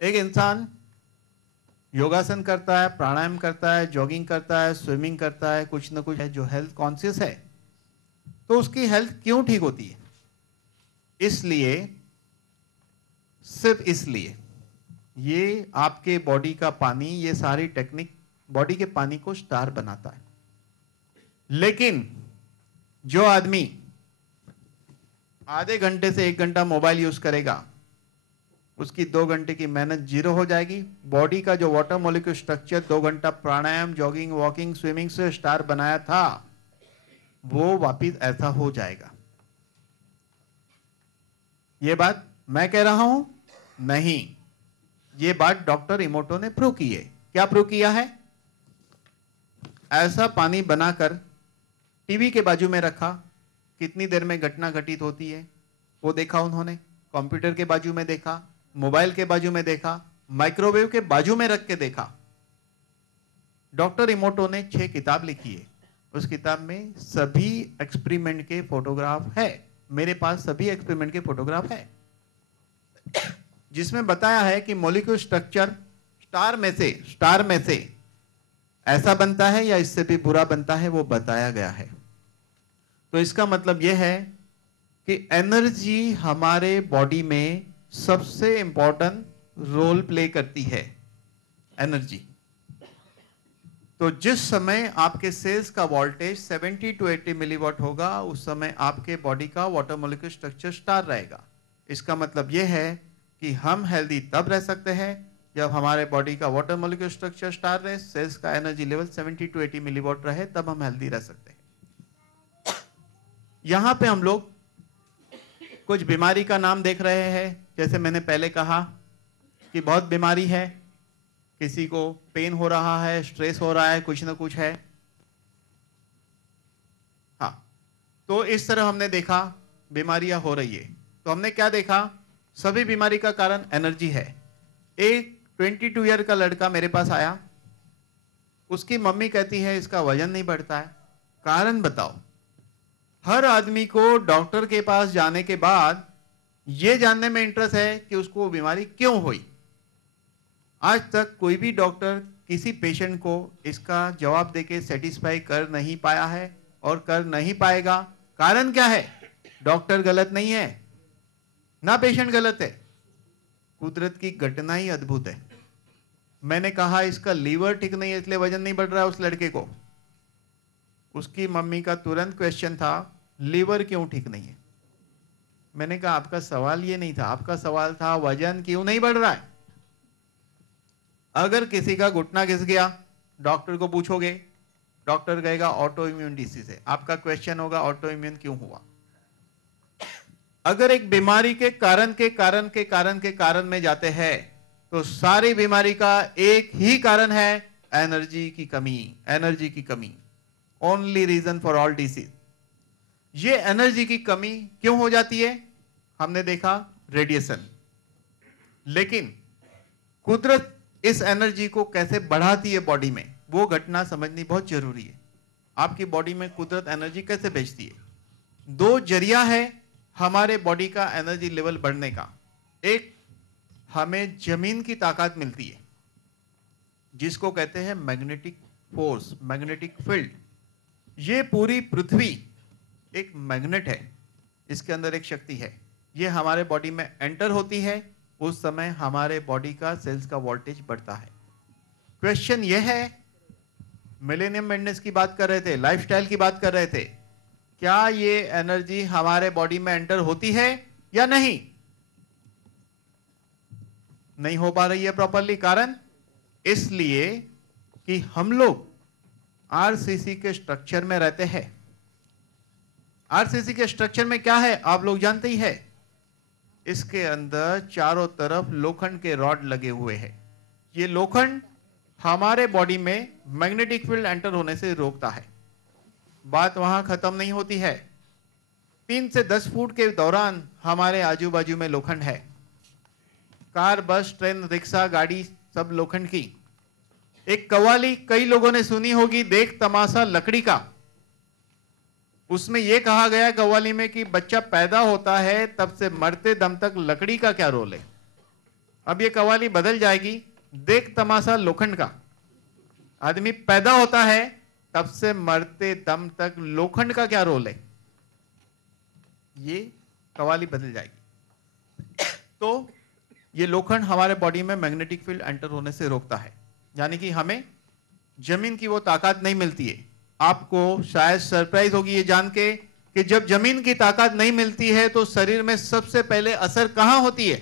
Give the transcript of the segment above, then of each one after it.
एक इंसान योगासन करता है, प्राणायाम करता है, जॉगिंग करता है, स्विमिंग करता है, कुछ ना कुछ है, जो हेल्थ कॉन्शियस है, तो उसकी हेल्थ क्यों ठीक होती है? इसलिए, सिर्फ इसलिए, ये आपके बॉडी का पानी, ये सारी टेक्निक बॉडी के पानी को स्टार बनाता है। लेकिन जो आदमी आधे घंटे से 1 घंटा मोबाइल यूज करेगा, उसकी 2 घंटे की मेहनत जीरो हो जाएगी। बॉडी का जो वाटर मॉलिक्यूल स्ट्रक्चर 2 घंटा प्राणायाम, जॉगिंग, वॉकिंग, स्विमिंग से स्टार बनाया था, वो वापिस ऐसा हो जाएगा। ये बात मैं कह रहा हूं? नहीं, ये बात डॉक्टर इमोटो ने प्रूव की है। क्या प्रूव किया है? ऐसा पानी बनाकर टीवी के बाजू में रखा, कितनी देर में घटना घटित होती है वो देखा उन्होंने। कंप्यूटर के बाजू में देखा, मोबाइल के बाजू में देखा, माइक्रोवेव के बाजू में रख के देखा। डॉक्टर इमोटो ने 6 किताब लिखी है। उस किताब में सभी एक्सपेरिमेंट के फोटोग्राफ है। मेरे पास सभी एक्सपेरिमेंट के फोटोग्राफ है, जिसमें बताया है कि मॉलिक्यूल स्ट्रक्चर स्टार में से ऐसा बनता है या इससे भी बुरा बनता है, वो बताया गया है। तो इसका मतलब यह है कि एनर्जी हमारे बॉडी में सबसे इंपॉर्टेंट रोल प्ले करती है। एनर्जी, तो जिस समय आपके सेल्स का वोल्टेज 70 to 80 मिलीवॉट होगा, उस समय आपके बॉडी का वाटर मॉलिक्यूल स्ट्रक्चर स्टार रहेगा। इसका मतलब यह है कि हम हेल्दी तब रह सकते हैं जब हमारे बॉडी का वाटर मॉलिक्यूल स्ट्रक्चर स्टार रहे, सेल्स का एनर्जी लेवल 70 to 80 मिलीवॉट रहे, तब हम हेल्दी रह सकते हैं। यहां पे हम लोग कुछ बीमारी का नाम देख रहे हैं। जैसे मैंने पहले कहा कि बहुत बीमारी है, किसी को पेन हो रहा है, स्ट्रेस हो रहा है, कुछ ना कुछ है। हाँ, तो इस तरह हमने देखा बीमारियां हो रही है। तो हमने क्या देखा? सभी बीमारी का कारण एनर्जी है। एक 22 ईयर का लड़का मेरे पास आया, उसकी मम्मी कहती है इसका वजन नहीं बढ़ता है। कारण बताओ। हर आदमी को डॉक्टर के पास जाने के बाद यह जानने में इंटरेस्ट है कि उसको बीमारी क्यों हुई। आज तक कोई भी डॉक्टर किसी पेशेंट को इसका जवाब देके सेटिस्फाई कर नहीं पाया है और कर नहीं पाएगा। कारण क्या है? डॉक्टर गलत नहीं है ना, पेशेंट गलत है। कुदरत की घटना ही अद्भुत है। मैंने कहा इसका लीवर ठीक नहीं है इसलिए वजन नहीं बढ़ रहा है उस लड़के को। उसकी मम्मी का तुरंत क्वेश्चन था, लीवर क्यों ठीक नहीं है? मैंने कहा आपका सवाल ये नहीं था, आपका सवाल था वजन क्यों नहीं बढ़ रहा है। अगर किसी का घुटना घिस गया, डॉक्टर को पूछोगे, डॉक्टर कहेगा ऑटो इम्यून डिसीज है। आपका क्वेश्चन होगा ऑटो इम्यून क्यों हुआ। अगर एक बीमारी के कारण में जाते हैं, तो सारी बीमारी का एक ही कारण है, एनर्जी की कमी। एनर्जी की कमी, only reason for all disease. ये एनर्जी की कमी क्यों हो जाती है? हमने देखा रेडिएशन। लेकिन कुदरत इस एनर्जी को कैसे बढ़ाती है बॉडी में, वो घटना समझनी बहुत जरूरी है। आपकी बॉडी में कुदरत एनर्जी कैसे भेजती है? 2 जरिया है हमारे बॉडी का एनर्जी लेवल बढ़ने का। एक, हमें जमीन की ताकत मिलती है, जिसको कहते हैं मैग्नेटिक फोर्स, मैग्नेटिक फील्ड। ये पूरी पृथ्वी एक मैग्नेट है, इसके अंदर एक शक्ति है। ये हमारे बॉडी में एंटर होती है, उस समय हमारे बॉडी का सेल्स का वोल्टेज बढ़ता है। क्वेश्चन यह है, मिलेनियम मेंटेनेंस की बात कर रहे थे, लाइफस्टाइल की बात कर रहे थे, क्या ये एनर्जी हमारे बॉडी में एंटर होती है या नहीं? नहीं हो पा रही है प्रॉपरली। कारण इसलिए कि हम लोग आरसीसी के स्ट्रक्चर में रहते हैं। आरसीसी के स्ट्रक्चर में क्या है आप लोग जानते ही है। इसके अंदर चारों तरफ लोखंड के रॉड लगे हुए हैं। ये लोखंड हमारे बॉडी में मैग्नेटिक फील्ड एंटर होने से रोकता है। बात वहां खत्म नहीं होती है। 3 से 10 फुट के दौरान हमारे आजू बाजू में लोखंड है। कार, बस, ट्रेन, रिक्शा, गाड़ी सब लोखंड की। एक कव्वाली कई लोगों ने सुनी होगी, देख तमाशा लकड़ी का। उसमें यह कहा गया कव्वाली में कि बच्चा पैदा होता है तब से मरते दम तक लकड़ी का क्या रोल है। अब ये कवाली बदल जाएगी। देख तमाशा लोखंड का। आदमी पैदा होता है तब से मरते दम तक लोखंड का क्या रोल है, ये कवाली बदल जाएगी। तो ये लोखंड हमारे बॉडी में मैग्नेटिक फील्ड एंटर होने से रोकता है, यानी कि हमें जमीन की वो ताकत नहीं मिलती है। आपको शायद सरप्राइज होगी ये जान के कि जब जमीन की ताकत नहीं मिलती है तो शरीर में सबसे पहले असर कहां होती है?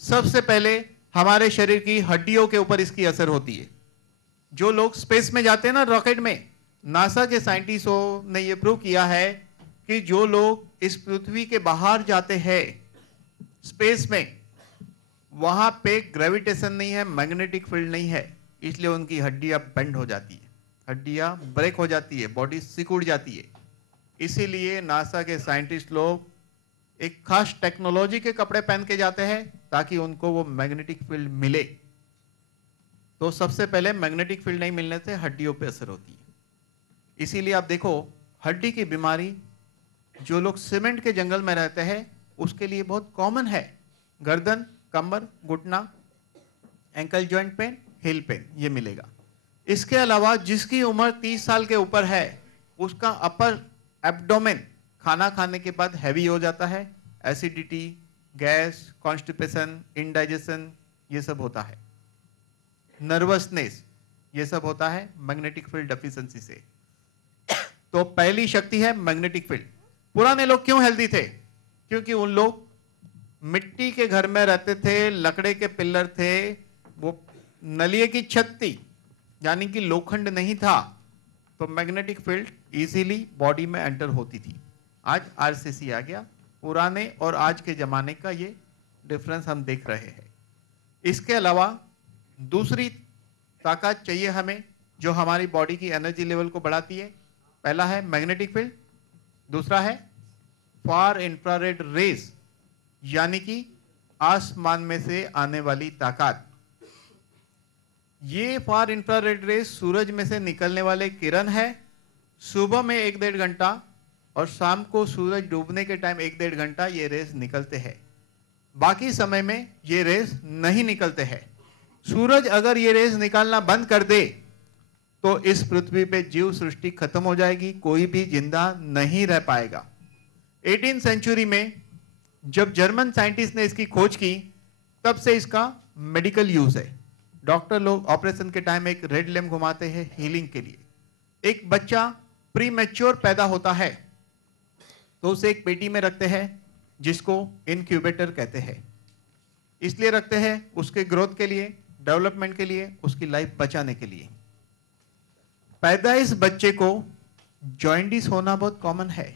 सबसे पहले हमारे शरीर की हड्डियों के ऊपर इसकी असर होती है। जो लोग स्पेस में जाते हैं ना, रॉकेट में, नासा के साइंटिस्टों ने यह प्रूव किया है कि जो लोग इस पृथ्वी के बाहर जाते हैं स्पेस में, वहां पे ग्रेविटेशन नहीं है, मैग्नेटिक फील्ड नहीं है, इसलिए उनकी हड्डियां बेंड हो जाती है, हड्डियां ब्रेक हो जाती है, बॉडी सिकुड़ जाती है। इसीलिए नासा के साइंटिस्ट लोग एक खास टेक्नोलॉजी के कपड़े पहन के जाते हैं ताकि उनको वो मैग्नेटिक फील्ड मिले। तो सबसे पहले मैग्नेटिक फील्ड नहीं मिलने से हड्डियों पे असर होती है। इसीलिए आप देखो, हड्डी की बीमारी जो लोग सीमेंट के जंगल में रहते हैं उसके लिए बहुत कॉमन है। गर्दन, कमर, घुटना, एंकल जॉइंट पेन, हिल पेन, ये मिलेगा। इसके अलावा जिसकी उम्र 30 साल के ऊपर है उसका अपर एब्डोमेन खाना खाने के बाद हैवी हो जाता है, एसिडिटी, गैस, कॉन्स्टिपेशन, इंडाइजेशन, ये सब होता है। नर्वसनेस, ये सब होता है मैग्नेटिक फील्ड डेफिशिएंसी से। तो पहली शक्ति है मैग्नेटिक फील्ड। पुराने लोग क्यों हेल्दी थे? क्योंकि उन लोग मिट्टी के घर में रहते थे, लकड़े के पिलर थे, वो नलिए की छत थी, यानी कि लोखंड नहीं था, तो मैग्नेटिक फील्ड इजीली बॉडी में एंटर होती थी। आज आरसीसी आ गया, पुराने और आज के जमाने का ये डिफरेंस हम देख रहे हैं। इसके अलावा दूसरी ताकत चाहिए हमें जो हमारी बॉडी की एनर्जी लेवल को बढ़ाती है। पहला है मैग्नेटिक फील्ड, दूसरा है फार इंफ्रारेड रेज, यानी कि आसमान में से आने वाली ताकत। ये फार इंफ्रारेड रेज सूरज में से निकलने वाले किरण है। सुबह में 1-1.5 घंटा और शाम को सूरज डूबने के टाइम 1-1.5 घंटा ये रेज निकलते हैं। बाकी समय में ये रेज नहीं निकलते हैं। सूरज अगर ये रेज निकालना बंद कर दे तो इस पृथ्वी पे जीव सृष्टि खत्म हो जाएगी, कोई भी जिंदा नहीं रह पाएगा। 18वीं सेंचुरी में जब जर्मन साइंटिस्ट ने इसकी खोज की तब से इसका मेडिकल यूज है। डॉक्टर लोग ऑपरेशन के टाइम एक रेड लैम्प घुमाते हैं हीलिंग के लिए। एक बच्चा प्री मैच्योर पैदा होता है तो उसे एक पेटी में रखते हैं जिसको इनक्यूबेटर कहते हैं। इसलिए रखते हैं उसके ग्रोथ के लिए, डेवलपमेंट के लिए, उसकी लाइफ बचाने के लिए। पैदाइश बच्चे को जॉइंटिस होना बहुत कॉमन है।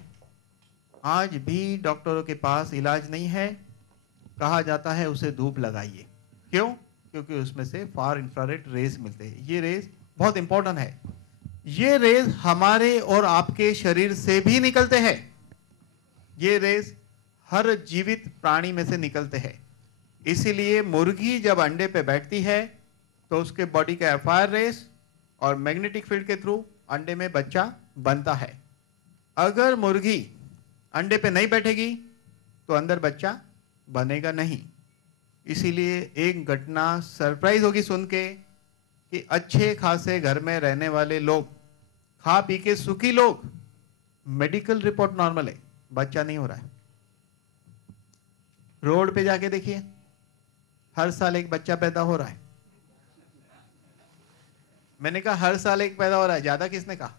आज भी डॉक्टरों के पास इलाज नहीं है, कहा जाता है उसे धूप लगाइए। क्यों? क्योंकि उसमें से फार इंफ्रारेड रेज मिलते हैं। ये रेज बहुत इंपॉर्टेंट है। ये रेज हमारे और आपके शरीर से भी निकलते हैं। ये रेज हर जीवित प्राणी में से निकलते हैं। इसीलिए मुर्गी जब अंडे पे बैठती है तो उसके बॉडी का एफआर रेज और मैग्नेटिक फील्ड के थ्रू अंडे में बच्चा बनता है। अगर मुर्गी अंडे पे नहीं बैठेगी तो अंदर बच्चा बनेगा नहीं। इसीलिए एक घटना सरप्राइज होगी सुन के कि अच्छे खासे घर में रहने वाले लोग, खा पी के सुखी लोग, मेडिकल रिपोर्ट नॉर्मल है, बच्चा नहीं हो रहा है। रोड पे जाके देखिए, हर साल एक बच्चा पैदा हो रहा है। मैंने कहा हर साल एक पैदा हो रहा है, ज्यादा किसने कहा?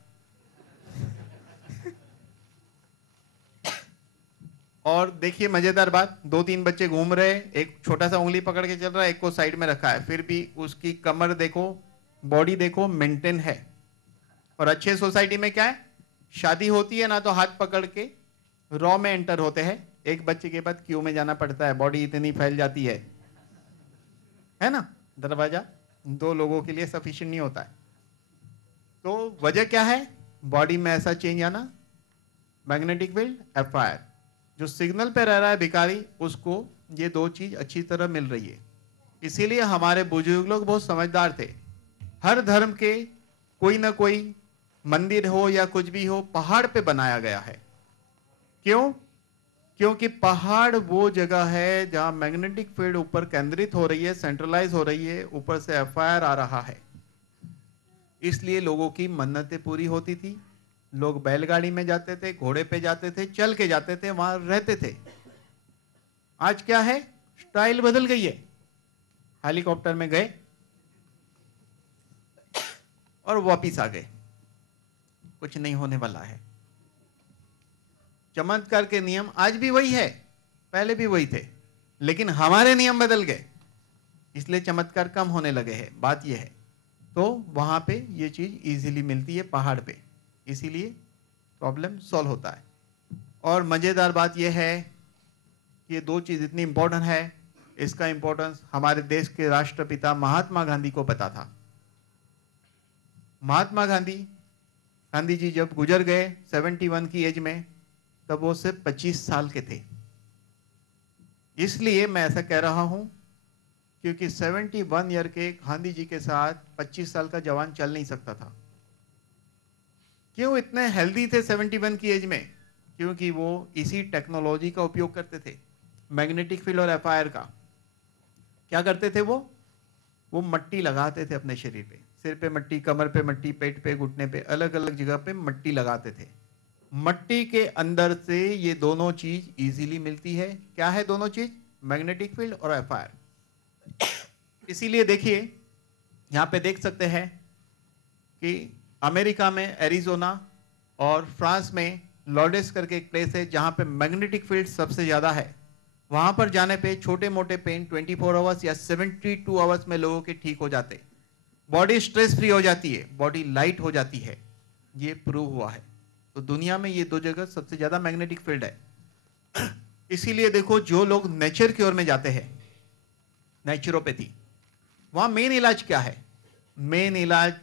और देखिए मजेदार बात, 2-3 बच्चे घूम रहे, एक छोटा सा उंगली पकड़ के चल रहा है, एक को साइड में रखा है, फिर भी उसकी कमर देखो, बॉडी देखो, मेंटेन है। और अच्छे सोसाइटी में क्या है, शादी होती है ना तो हाथ पकड़ के रॉ में एंटर होते हैं, एक बच्चे के बाद क्यू में जाना पड़ता है, बॉडी इतनी फैल जाती है ना, दरवाजा 2 लोगों के लिए सफिशिएंट नहीं होता है। तो वजह क्या है? बॉडी में ऐसा चेंज आना, मैग्नेटिक फील्ड, एफआईआर। जो सिग्नल पे रह रहा है भिखारी, उसको ये 2 चीज अच्छी तरह मिल रही है। इसीलिए हमारे बुजुर्ग लोग बहुत समझदार थे। हर धर्म के कोई ना कोई मंदिर हो या कुछ भी हो, पहाड़ पे बनाया गया है। क्यों? क्योंकि पहाड़ वो जगह है जहां मैग्नेटिक फील्ड ऊपर केंद्रित हो रही है, सेंट्रलाइज हो रही है, ऊपर से एफआईआर आ रहा है, इसलिए लोगों की मन्नतें पूरी होती थी। लोग बैलगाड़ी में जाते थे, घोड़े पे जाते थे, चल के जाते थे, वहां रहते थे। आज क्या है, स्टाइल बदल गई है। हेलीकॉप्टर में गए और वापिस आ गए, कुछ नहीं होने वाला है। चमत्कार के नियम आज भी वही है, पहले भी वही थे, लेकिन हमारे नियम बदल गए, इसलिए चमत्कार कम होने लगे हैं। बात यह है, तो वहां पे ये चीज इजीली मिलती है पहाड़ पे, इसीलिए प्रॉब्लम सॉल्व होता है। और मजेदार बात यह है कि ये दो चीज इतनी इंपॉर्टेंट है, इसका इंपॉर्टेंस हमारे देश के राष्ट्रपिता महात्मा गांधी को पता था। महात्मा गांधी जी जब गुजर गए 71 की एज में, तब वो सिर्फ 25 साल के थे। इसलिए मैं ऐसा कह रहा हूं क्योंकि 71 ईयर के गांधी जी के साथ 25 साल का जवान चल नहीं सकता था। क्यों इतने हेल्दी थे 71 की एज में? क्योंकि वो इसी टेक्नोलॉजी का उपयोग करते थे, मैग्नेटिक फील्ड और एफआईआर का। क्या करते थे वो मट्टी लगाते थे अपने शरीर पे, सिर पे मट्टी, कमर पे मट्टी, पेट पे, घुटने पे, अलग अलग जगह पे मट्टी लगाते थे। मट्टी के अंदर से ये दोनों चीज इजीली मिलती है। क्या है दोनों चीज? मैग्नेटिक फील्ड और एफआईआर। इसीलिए देखिए, यहां पे देख सकते हैं कि अमेरिका में एरिजोना और फ्रांस में लॉर्डेस करके एक प्लेस है जहां पे मैग्नेटिक फील्ड सबसे ज्यादा है। वहां पर जाने पे छोटे मोटे पेन 24 आवर्स या 72 आवर्स में लोगों के ठीक हो जाते, बॉडी स्ट्रेस फ्री हो जाती है, बॉडी लाइट हो जाती है, ये प्रूव हुआ है। तो दुनिया में ये दो जगह सबसे ज्यादा मैग्नेटिक फील्ड है। इसीलिए देखो, जो लोग नेचर की ओर में जाते हैं, नेचुरोपैथी, वहां मेन इलाज क्या है? मेन इलाज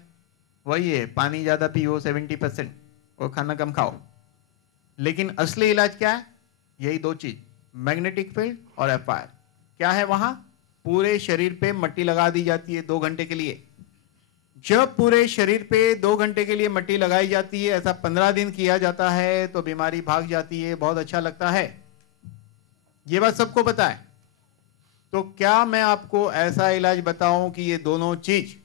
वही है, पानी ज्यादा पियो 70% और खाना कम खाओ। लेकिन असली इलाज क्या है? यही दो चीज, मैग्नेटिक फील्ड और एफआईआर। क्या है वहां? पूरे शरीर पे मट्टी लगा दी जाती है 2 घंटे के लिए। जब पूरे शरीर पे 2 घंटे के लिए मट्टी लगाई जाती है, ऐसा 15 दिन किया जाता है, तो बीमारी भाग जाती है, बहुत अच्छा लगता है। ये बात सबको पता है। तो क्या मैं आपको ऐसा इलाज बताऊं कि ये दोनों चीज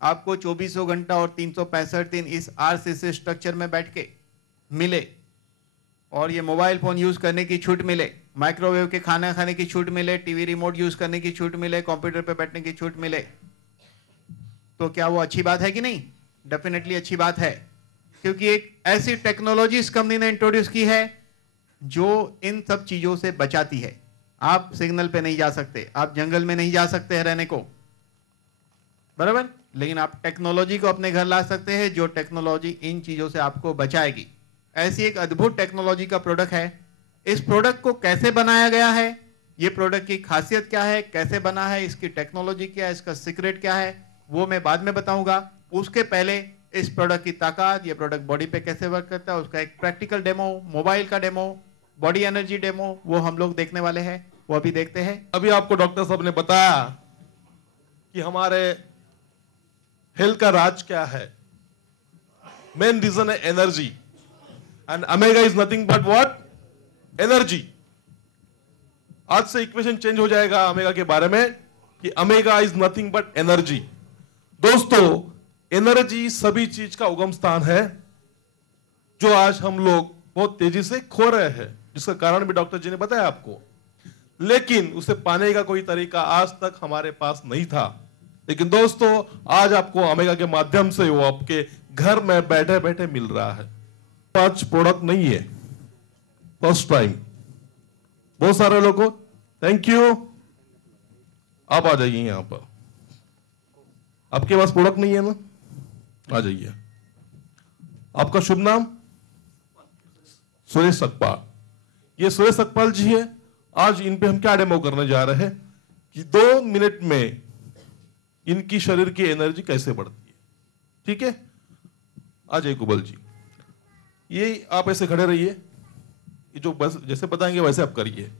आपको 24 घंटा और 365 दिन इस आरसीसी स्ट्रक्चर में बैठ के मिले, और ये मोबाइल फोन यूज करने की छूट मिले, माइक्रोवेव के खाना खाने की छूट मिले, टीवी रिमोट यूज करने की छूट मिले, कंप्यूटर पे बैठने की छूट मिले, तो क्या वो अच्छी बात है कि नहीं? डेफिनेटली अच्छी बात है, क्योंकि एक ऐसी टेक्नोलॉजी इस कंपनी ने इंट्रोड्यूस की है जो इन सब चीजों से बचाती है। आप सिग्नल पे नहीं जा सकते, आप जंगल में नहीं जा सकते हैं रहने को, बराबर, लेकिन आप टेक्नोलॉजी को अपने घर ला सकते हैं, जो टेक्नोलॉजी इन चीजों से आपको बचाएगी। ऐसी एक अद्भुत टेक्नोलॉजी का प्रोडक्ट है। इस प्रोडक्ट को कैसे बनाया गया है, ये प्रोडक्ट की खासियत क्या है, कैसे बना है, इसकी टेक्नोलॉजी क्या है, इसका सीक्रेट क्या है, वो मैं बाद में बताऊंगा। उसके पहले इस प्रोडक्ट की ताकत, ये प्रोडक्ट बॉडी पे कैसे वर्क करता है, उसका एक प्रैक्टिकल डेमो, मोबाइल का डेमो, बॉडी एनर्जी डेमो, वो हम लोग देखने वाले हैं, वो अभी देखते हैं। अभी आपको डॉक्टर साहब ने बताया कि हमारे हेल्थ का राज क्या है। मेन रीजन है energy, and omega is nothing but what? Energy. आज से इक्वेशन चेंज हो जाएगा ओमेगा के बारे में कि omega is nothing but energy. दोस्तों, एनर्जी सभी चीज का उगम स्थान है, जो आज हम लोग बहुत तेजी से खो रहे हैं, जिसका कारण भी डॉक्टर जी ने बताया आपको। लेकिन उसे पाने का कोई तरीका आज तक हमारे पास नहीं था। लेकिन दोस्तों, आज आपको ओमेगा के माध्यम से वो आपके घर में बैठे बैठे मिल रहा है। पांच प्रोडक्ट नहीं है, फर्स्ट टाइम। बहुत सारे लोगों, थैंक यू। आप आ जाइए यहां पर। आपके पास प्रोडक्ट नहीं है ना? आ जाइए। आपका शुभ नाम? सुरेश सकपाल। ये सुरेश सकपाल जी है। आज इन पे हम क्या डेमो करने जा रहे हैं कि 2 मिनट में इनकी शरीर की एनर्जी कैसे बढ़ती है। ठीक है, आ जाइए कुबल जी। ये आप ऐसे खड़े रहिए, ये जो बस जैसे बताएंगे वैसे आप करिए।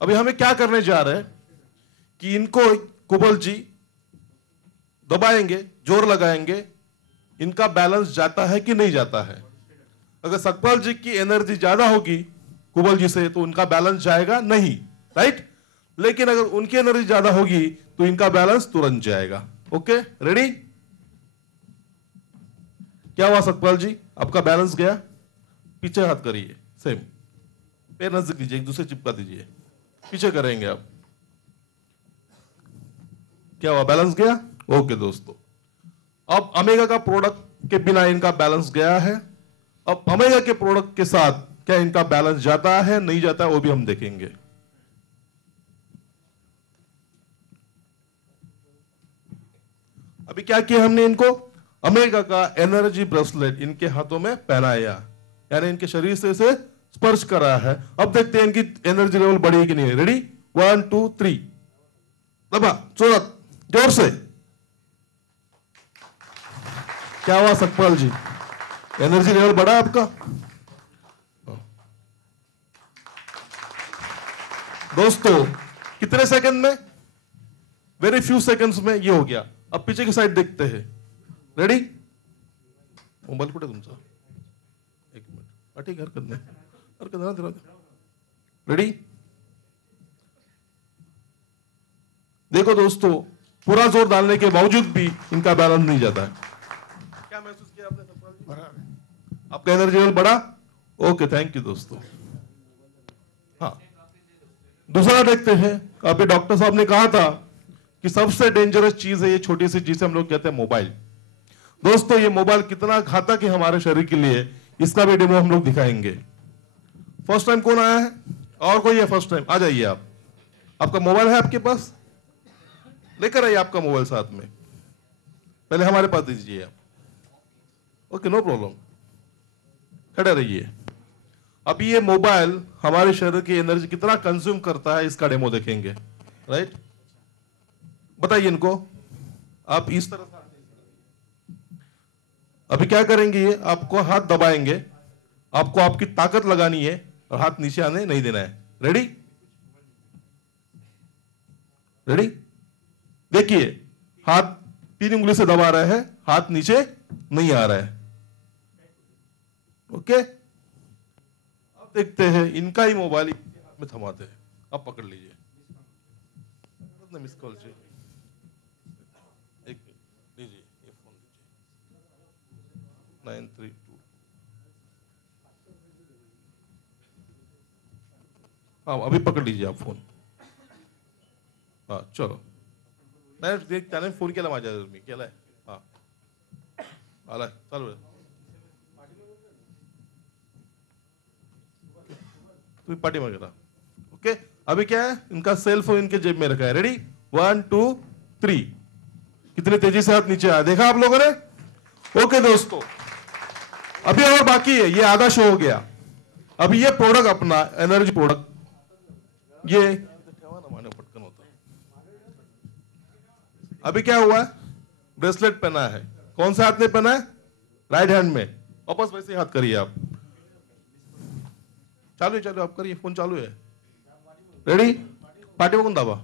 अभी हमें क्या करने जा रहे हैं कि इनको कुबल जी दबाएंगे, जोर लगाएंगे, इनका बैलेंस जाता है कि नहीं जाता है। अगर सकपाल जी की एनर्जी ज्यादा होगी, कुबल जी से, तो उनका बैलेंस जाएगा नहीं, राइट। लेकिन अगर उनकी एनर्जी ज्यादा होगी तो इनका बैलेंस तुरंत जाएगा। Okay, ready? क्या हुआ सतपाल जी, आपका बैलेंस गया? पीछे हाथ करिए, सेम पैर नजदीक दीजिए, एक दूसरे चिपका दीजिए, पीछे करेंगे आप। क्या हुआ, बैलेंस गया? ओके दोस्तों, अब अमेगा का प्रोडक्ट के बिना इनका बैलेंस गया है। अब अमेगा के प्रोडक्ट के साथ क्या इनका बैलेंस जाता है नहीं जाता है, वो भी हम देखेंगे। अभी क्या किया हमने, इनको अमेगा का एनर्जी ब्रेसलेट इनके हाथों में पहनाया, यानी इनके शरीर से इसे स्पर्श करा है। अब देखते हैं इनकी एनर्जी लेवल बढ़ी है कि नहीं। रेडी, 1 2 3, दबा, जोरत, जोर से। क्या हुआ सतपाल जी, एनर्जी लेवल बढ़ा आपका? दोस्तों कितने सेकंड में? वेरी फ्यू सेकंड्स में ये हो गया। अब पीछे की साइड देखते हैं। रेडी? मोबाइल कुठे तुमचा? एक मिनट, ठीक, हरकत नाही, हरकत नाही। रेडी? देखो दोस्तों, पूरा जोर डालने के बावजूद भी इनका बैलेंस नहीं जाता है। क्या महसूस किया आपने सतपाल जी? आपका एनर्जी लेवल बढ़ा? ओके, थैंक यू दोस्तों। हाँ, दूसरा देखते हैं। अभी डॉक्टर साहब ने कहा था कि सबसे डेंजरस चीज है ये छोटी सी चीज, हम लोग कहते हैं मोबाइल। दोस्तों ये मोबाइल कितना घातक है हमारे शरीर के लिए, इसका भी डेमो हम लोग दिखाएंगे। फर्स्ट टाइम कौन आया है? और कोई है फर्स्ट टाइम? आ जाइए आप। आपका मोबाइल है आपके पास? लेकर आइए आपका मोबाइल साथ में, पहले हमारे पास दीजिए आप। ओके, नो प्रॉब्लम, खड़े रहिए। अभी ये मोबाइल हमारे शरीर की एनर्जी कितना कंज्यूम करता है इसका डेमो देखेंगे, राइट? बताइए इनको आप इस तरह से। अभी क्या करेंगे, ये आपको हाथ दबाएंगे, आपको आपकी ताकत लगानी है और हाथ नीचे आने नहीं देना है। रेडी? रेडी? देखिए, हाथ 3 उंगली से दबा रहे हैं, हाथ नीचे नहीं आ रहा है। ओके, अब देखते हैं इनका ही मोबाइल में थमाते हैं। अब पकड़ लीजिए, मिस कॉल चाहिए, एक लीजिए, ये फोन लीजिए, 932। हाँ, अभी पकड़ लीजिए आप फोन। हाँ चलो, नाही त्याने फोन केला माझ्या, मी केलाय। हाँ आलाय, चालू आहे, तुम्ही पाठीमागे रहा। ओके, अभी क्या है, इनका सेल फोन इनके जेब में रखा है। रेडी? 1 2 3। कितने तेजी से हाथ नीचे आया, देखा आप लोगों ने? ओके दोस्तों, अभी और बाकी है, ये आधा शो हो गया। अभी ये प्रोडक्ट अपना एनर्जी प्रोडक्ट, ये पटकन होता है। अभी क्या हुआ है, ब्रेसलेट पहना है। कौन से हाथ में पहना है? राइट हैंड में। वापस वैसे हाथ करिए आप। चालू है, चालू, आप करिए, फोन चालू है। रेडी? पार्टी में दाबा।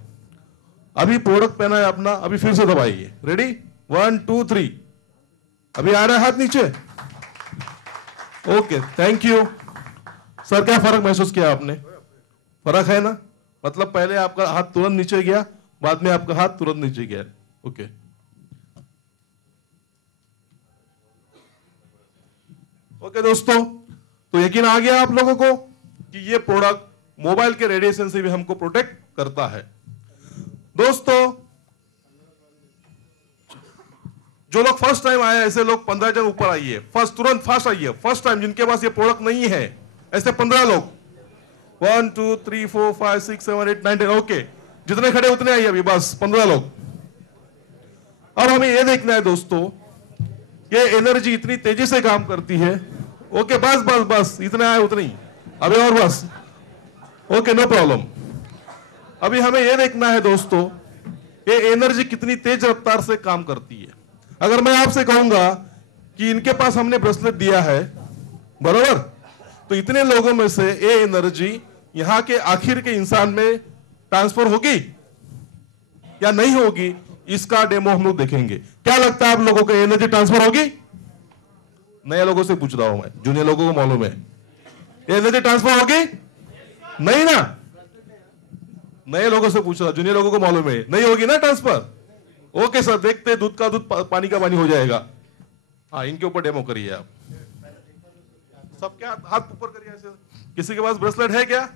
अभी प्रोडक्ट पहना है अपना, अभी फिर से दबाइए। रेडी? 1 2 3। अभी आ रहा है हाथ नीचे। Okay, thank you sir. क्या फर्क महसूस किया आपने? फर्क है ना? मतलब पहले आपका हाथ तुरंत नीचे गया, बाद में आपका हाथ तुरंत नीचे गया। ओके, ओके दोस्तों, तो यकीन आ गया आप लोगों को कि ये प्रोडक्ट मोबाइल के रेडिएशन से भी हमको प्रोटेक्ट करता है। दोस्तों जो लोग फर्स्ट टाइम आए, ऐसे लोग 15 जन ऊपर आइए, फर्स्ट, तुरंत फास्ट आइए। फर्स्ट टाइम जिनके पास ये प्रोडक्ट नहीं है, ऐसे 15 लोग। 1 2 3 4 5 6 7 8 9 10। ओके, जितने खड़े उतने आइए अभी, बस 15 लोग। अब हमें ये देखना है दोस्तों, ये एनर्जी इतनी तेजी से काम करती है। ओके, बस बस बस, इतने आए उतने ही, अभी और बस। Okay, no problem. अभी हमें यह देखना है दोस्तों, ये एनर्जी कितनी तेज रफ्तार से काम करती है। अगर मैं आपसे कहूंगा कि इनके पास हमने ब्रेसलेट दिया है, बराबर, तो इतने लोगों में से ये एनर्जी यहां के आखिर के इंसान में ट्रांसफर होगी या नहीं होगी, इसका डेमो हम लोग देखेंगे। क्या लगता है आप लोगों को एनर्जी ट्रांसफर होगी? नए लोगों से पूछ रहा हूं मैं, जूनियर लोगों को मालूम है, एनर्जी ट्रांसफर होगी? नहीं ना, नए लोगों से पूछ रहा, जूनियर लोगों को मालूम है नहीं होगी ना ट्रांसफर। ओके सर, देखते हैं, दूध का दूध पानी का पानी हो जाएगा। हाँ, इनके ऊपर डेमो करिए आप सबके हाथ ऊपर करिए ऐसे। किसी के पास ब्रेसलेट है क्या?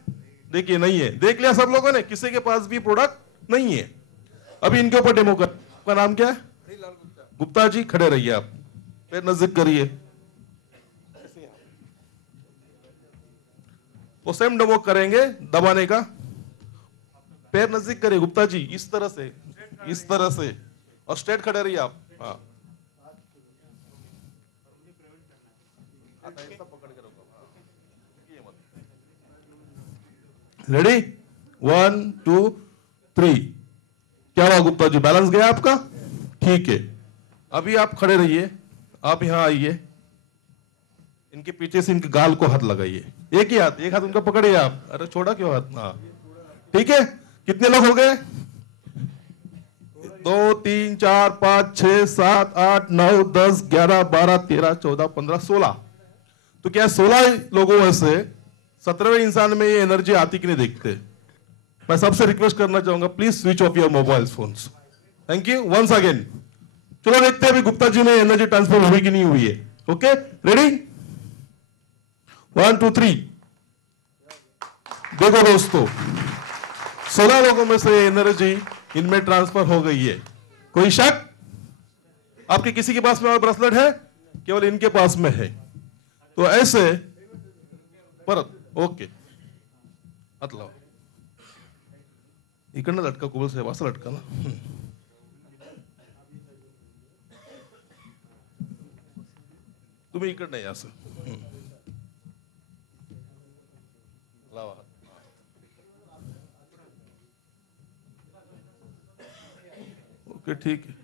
देखिए नहीं है, देख लिया सब लोगों ने, किसी के पास भी प्रोडक्ट नहीं है। अभी इनके ऊपर डेमो कर। आपका नाम क्या है? गुप्ता जी, खड़े रहिए आप, पैर नजदीक करिए। वो सेम डेमो करेंगे, दबाने का। पैर नजदीक करिए गुप्ता जी, इस तरह से, इस तरह से, और स्ट्रेट खड़े रहिए आप। हाँ, रेडी, 1 2 3। क्या हुआ गुप्ता जी, बैलेंस गया आपका? ठीक है, अभी आप खड़े रहिए, आप यहां आइए, इनके पीछे से इनके गाल को हाथ लगाइए, एक ही हाथ, एक हाथ उनका पकड़िए आप। अरे छोड़ा क्यों हाथ? हाँ ठीक है। कितने लोग हो गए? 2 3 4 5 6 7 8 9 10 11 12 13 14 15 16। तो क्या 16 लोगों में से 17वें इंसान में ये एनर्जी आती कि नहीं देखते? मैं सबसे रिक्वेस्ट करना चाहूंगा, please switch off your mobile phones. Thank you once again. चलो देखते हैं अभी गुप्ता जी में एनर्जी ट्रांसफर हुई कि नहीं हुई है। Okay, ready, 1 2 3। देखो दोस्तों, 16 लोगों में से एनर्जी इनमें ट्रांसफर हो गई है। कोई शक? आपके किसी के पास में और ब्रेसलेट है? केवल इनके पास में है। तो ऐसे परत, ओके, मतलब इकडनं लटका, कुबल साहेब असं लटका ना। तुम्ही इकडनं या असं लावा। ओके ठीक है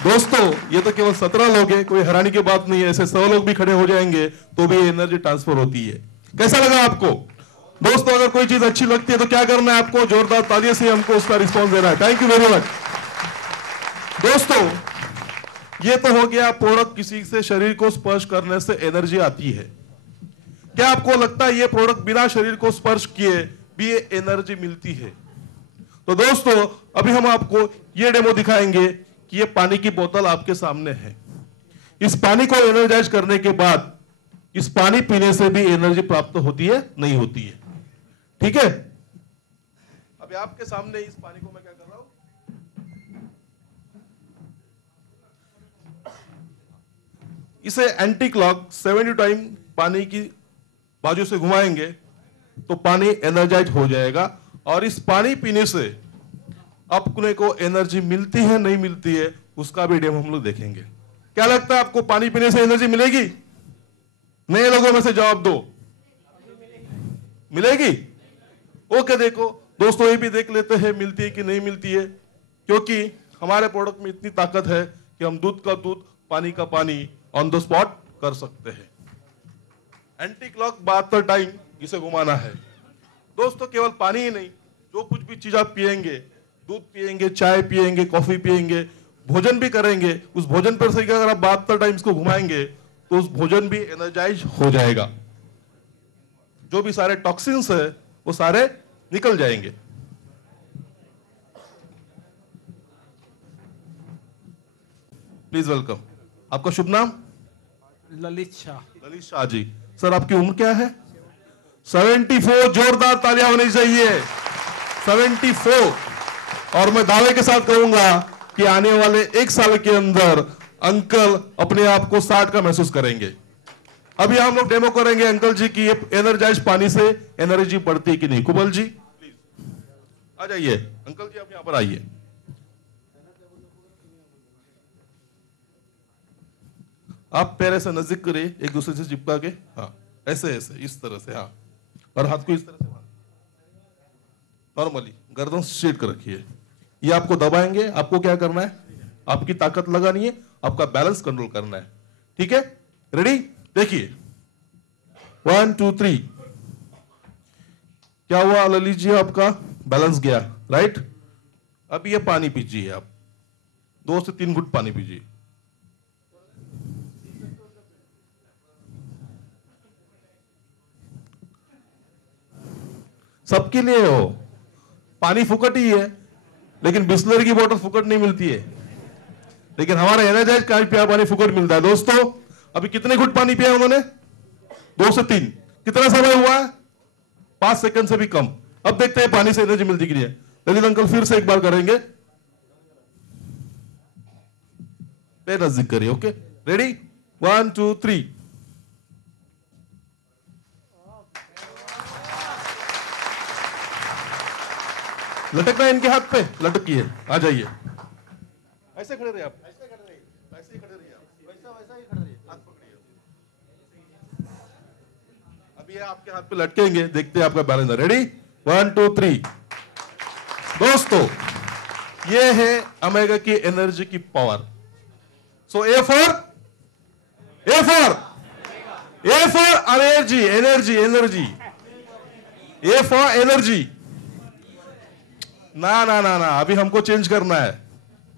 दोस्तों, ये तो केवल 17 लोग हैं, कोई हैरानी की बात नहीं है। ऐसे 100 लोग भी खड़े हो जाएंगे तो भी एनर्जी ट्रांसफर होती है। कैसा लगा आपको दोस्तों? अगर कोई चीज अच्छी लगती है तो क्या करना है आपको? जोरदार तालियों से हमको उसका रिस्पॉन्स देना है। थैंक यू वेरी मच दोस्तों। ये तो हो गया प्रोडक्ट किसी से शरीर को स्पर्श करने से एनर्जी आती है। क्या आपको लगता है ये प्रोडक्ट बिना शरीर को स्पर्श किए भी ये एनर्जी मिलती है? तो दोस्तों अभी हम आपको ये डेमो दिखाएंगे कि ये पानी की बोतल आपके सामने है। इस पानी को एनर्जाइज करने के बाद इस पानी पीने से भी एनर्जी प्राप्त होती है? नहीं होती है। ठीक है, अभी आपके सामने इस पानी को मैं क्या कर रहा हूं, इसे एंटी क्लॉक 70 टाइम पानी की बाजू से घुमाएंगे तो पानी एनर्जाइज हो जाएगा। और इस पानी पीने से अपने को एनर्जी मिलती है नहीं मिलती है उसका भी डेमो हम लोग देखेंगे। क्या लगता है आपको, पानी पीने से एनर्जी मिलेगी? नए लोगों में से जवाब दो। मिलेगी? ओके, देखो दोस्तों, ये भी देख लेते हैं मिलती है कि नहीं मिलती है, क्योंकि हमारे प्रोडक्ट में इतनी ताकत है कि हम दूध का दूध, पानी का पानी ऑन द स्पॉट कर सकते हैं। एंटी क्लॉक 72 टाइम इसे घुमाना है। दोस्तों केवल पानी ही नहीं, जो कुछ भी चीज आप पिएंगे, दूध पिएंगे, चाय पिएंगे, कॉफी पिएंगे, भोजन भी करेंगे, उस भोजन पर से अगर आप 72 टाइम इसको घुमाएंगे तो उस भोजन भी एनर्जाइज हो जाएगा। जो भी सारे टॉक्सिन्स है वो सारे निकल जाएंगे। Please welcome. आपका शुभ नाम? ललित शाह। ललित शाह जी। सर आपकी उम्र क्या है? 74। जोरदार तालियां होनी चाहिए। 74। और मैं दावे के साथ कहूंगा कि आने वाले 1 साल के अंदर अंकल अपने आप को 60 का महसूस करेंगे। अभी हम लोग डेमो करेंगे अंकल जी की एनर्जाइज पानी से एनर्जी बढ़ती है कि नहीं। कुबल जी प्लीज आ जाइए। अंकल जी आप यहां पर आइए। आप पैर ऐसे नजदीक करिए, एक दूसरे से चिपका के। हाँ, ऐसे ऐसे, इस तरह से। हाँ, और हाथ को इस तरह से नॉर्मली गर्दन स्ट्रेट कर रखिए। ये आपको दबाएंगे। आपको क्या करना है? आपकी ताकत लगानी है, आपका बैलेंस कंट्रोल करना है। ठीक है, रेडी? देखिए 1 2 3। क्या हुआ ललित जी? आपका बैलेंस गया, राइट? अब ये पानी पीजिए आप, 2 से 3 घुट पानी पीजिए। सबके लिए हो। पानी फुकट ही है, लेकिन बिस्लरी की बोतल फुकट नहीं मिलती है, लेकिन हमारा एनर्जाइज का पिया पानी फुकट मिलता है। दोस्तों अभी कितने घुट पानी पिया उन्होंने? 2 से 3। कितना समय हुआ है? 5 सेकंड से भी कम। अब देखते हैं पानी से एनर्जी मिलती कि नहीं है। ललित अंकल फिर से एक बार करेंगे, नजदीक करिए। Okay, ready? 1 2 3। लटकना है इनके हाथ पे, लटकिए, आ जाइए। ऐसे खड़े रहिए आप, ऐसे ही खड़े रहिए आप, वैसा ही खड़े रहिए, हाथ पकड़िए। अभी ये आपके हाथ पे लटकेंगे, देखते हैं आपका बैलेंस। रेडी? 1 2 3। दोस्तों ये है ओमेगा की एनर्जी की power. So A for energy, energy. A for energy. ना ना ना ना, अभी हमको चेंज करना है।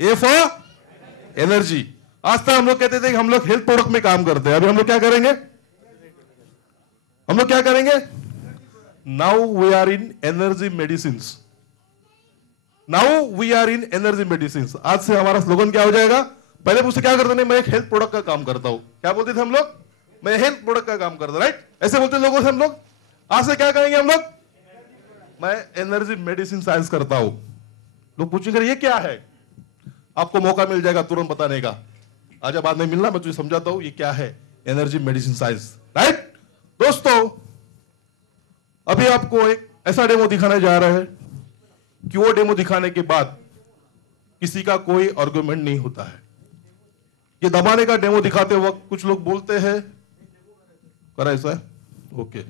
A for energy. आज तक हम लोग कहते थे कि हम लोग हेल्थ प्रोडक्ट में काम करते हैं, अभी हम लोग क्या करेंगे? Now we are in energy medicine. आज से हमारा स्लोगन क्या हो जाएगा? पहले मुझसे क्या करते थे? मैं एक हेल्थ प्रोडक्ट का काम करता हूं। क्या बोलते थे हम लोग? मैं हेल्थ प्रोडक्ट का काम करता, राइट? ऐसे बोलते लोगों से हम लोग। आज से क्या करेंगे हम लोग? मैं एनर्जी मेडिसिन साइंस करता हूं। लोग पूछेंगे ये क्या है? आपको मौका मिल जाएगा तुरंत बताने का। आज बाद में मिलना, मैं तुझे समझाता हूं ये क्या है एनर्जी मेडिसिन साइंस, राइट? दोस्तों अभी आपको एक ऐसा डेमो दिखाने जा रहा है कि वो डेमो दिखाने के बाद किसी का कोई आर्गुमेंट नहीं होता है। ये दबाने का डेमो दिखाते वक्त कुछ लोग बोलते हैं, करा ऐसा है, ओके।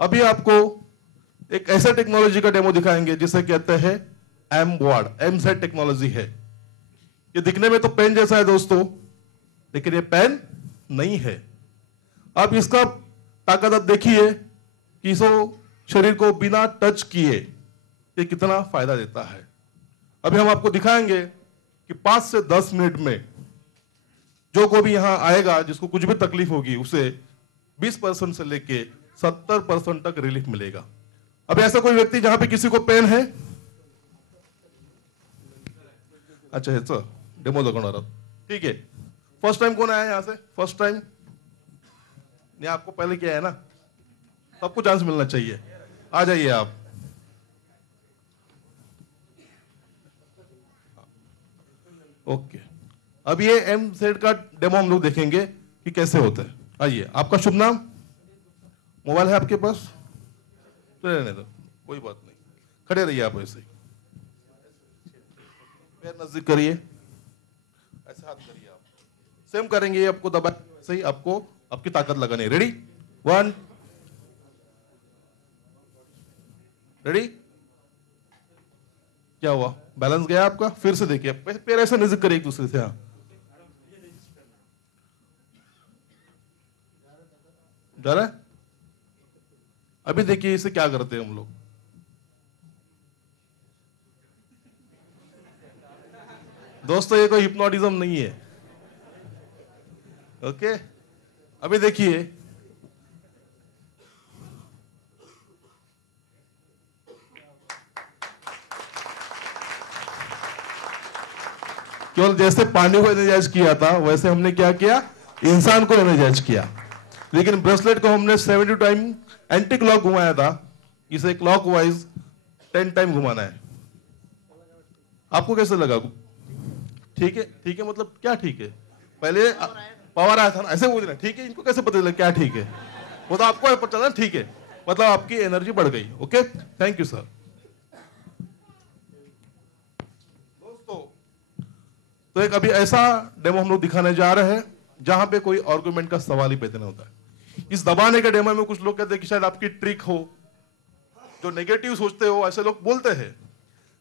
अभी आपको एक ऐसा टेक्नोलॉजी का डेमो दिखाएंगे जिसे कहते हैं M ward. M set technology है। ये दिखने में तो पेन जैसा है दोस्तों, लेकिन ये पेन नहीं है। अब इसका ताकत आप देखिए कि इसको शरीर को बिना टच किए ये कितना फायदा देता है। अभी हम आपको दिखाएंगे कि 5 से 10 मिनट में जो को भी यहां आएगा, जिसको कुछ भी तकलीफ होगी, उसे 20% से लेके 70% तक रिलीफ मिलेगा। अब ऐसा कोई व्यक्ति जहां पे किसी को पेन है? अच्छा है सर, डेमो लगाना, ठीक है। फर्स्ट टाइम कौन आया यहां से? First time? नहीं, आपको पहले किया है ना, सबको चांस मिलना चाहिए। आ जाइए आप। ओके, अब ये एम सेट का डेमो हम लोग देखेंगे कि कैसे होता है। आइए, आपका शुभ नाम? मोबाइल है आपके पास? तो रहने दो, कोई बात नहीं, खड़े रहिए आप ऐसे ही। पैर नजदीक करिए, ऐसे हाथ करिए आप। सेम करेंगे, आपको दबा सही, आपको आपकी ताकत लगानी है। रेडी? 1 रेडी? क्या हुआ? बैलेंस गया आपका? फिर से देखिए, पैर ऐसे नजदीक करिए एक दूसरे से। हाँ, जा रहा है? अभी देखिए इसे क्या करते हैं हम लोग। दोस्तों ये कोई हिप्नोटिज्म नहीं है, ओके? अभी देखिए, केवल जैसे पानी को एनर्जाइज किया था वैसे हमने क्या किया? इंसान को एनर्जाइज किया। लेकिन ब्रेसलेट को हमने 70 टाइम एंटी क्लॉक घुमाया था, इसे क्लॉक वाइज 10 टाइम घुमाना है। आपको कैसे लगा? ठीक है? ठीक है मतलब क्या ठीक है? पहले पावर आया था ना, ऐसे बोल रहे ठीक है। इनको कैसे पता चला क्या ठीक है? वो तो आपको पता चला ठीक है, मतलब आपकी एनर्जी बढ़ गई। Okay, thank you sir. दोस्तों तो एक अभी ऐसा डेमो हम लोग दिखाने जा रहे हैं जहां पे कोई आर्गुमेंट का सवाल ही पैदा नहीं होता है। इस दबाने के डेमो में कुछ लोग कहते हैं कि शायद आपकी ट्रिक हो, जो नेगेटिव सोचते हो ऐसे लोग बोलते हैं,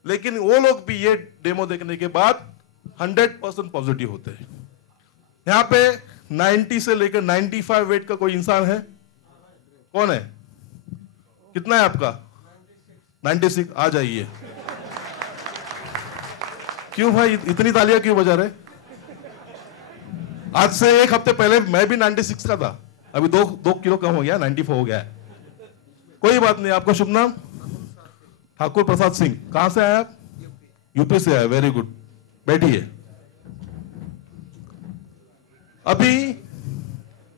लेकिन वो लोग भी ये डेमो देखने के बाद 100% पॉजिटिव होते हैं। यहां पे 90 से लेकर 95 वेट का कोई इंसान है? कौन है? कितना है आपका? 96। आ जाइए। क्यों भाई इतनी तालियां क्यों बजा रहे? आज से 1 हफ्ते पहले मैं भी 96 का था, अभी 2 किलो कम हो गया, 94 हो गया है। कोई बात नहीं। आपका शुभ नाम? ठाकुर प्रसाद सिंह। कहां से आए आप? यूपी से आए। वेरी गुड, बैठिए। अभी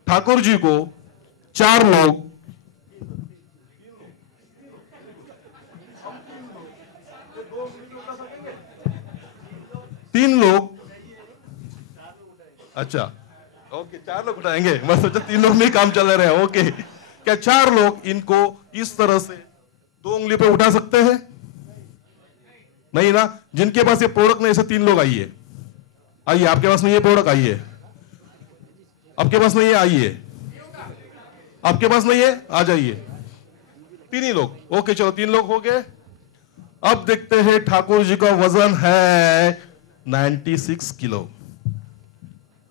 ठाकुर जी को 4 लोग, तीन लोग, अच्छा ओके 4 लोग उठाएंगे। मैं सोचा 3 लोग में काम चल रहा है। ओके, क्या 4 लोग इनको इस तरह से 2 उंगली पे उठा सकते हैं? नहीं ना। जिनके पास ये प्रोडक्ट नहीं, ऐसे 3 लोग आइए। आइए, आपके पास नहीं ये प्रोडक्ट, आइए। आपके पास नहीं है, आइए। आपके पास नहीं है, आ जाइए। 3 ही लोग। ओके चलो, 3 लोग हो गए। अब देखते हैं ठाकुर जी का वजन है 96 किलो।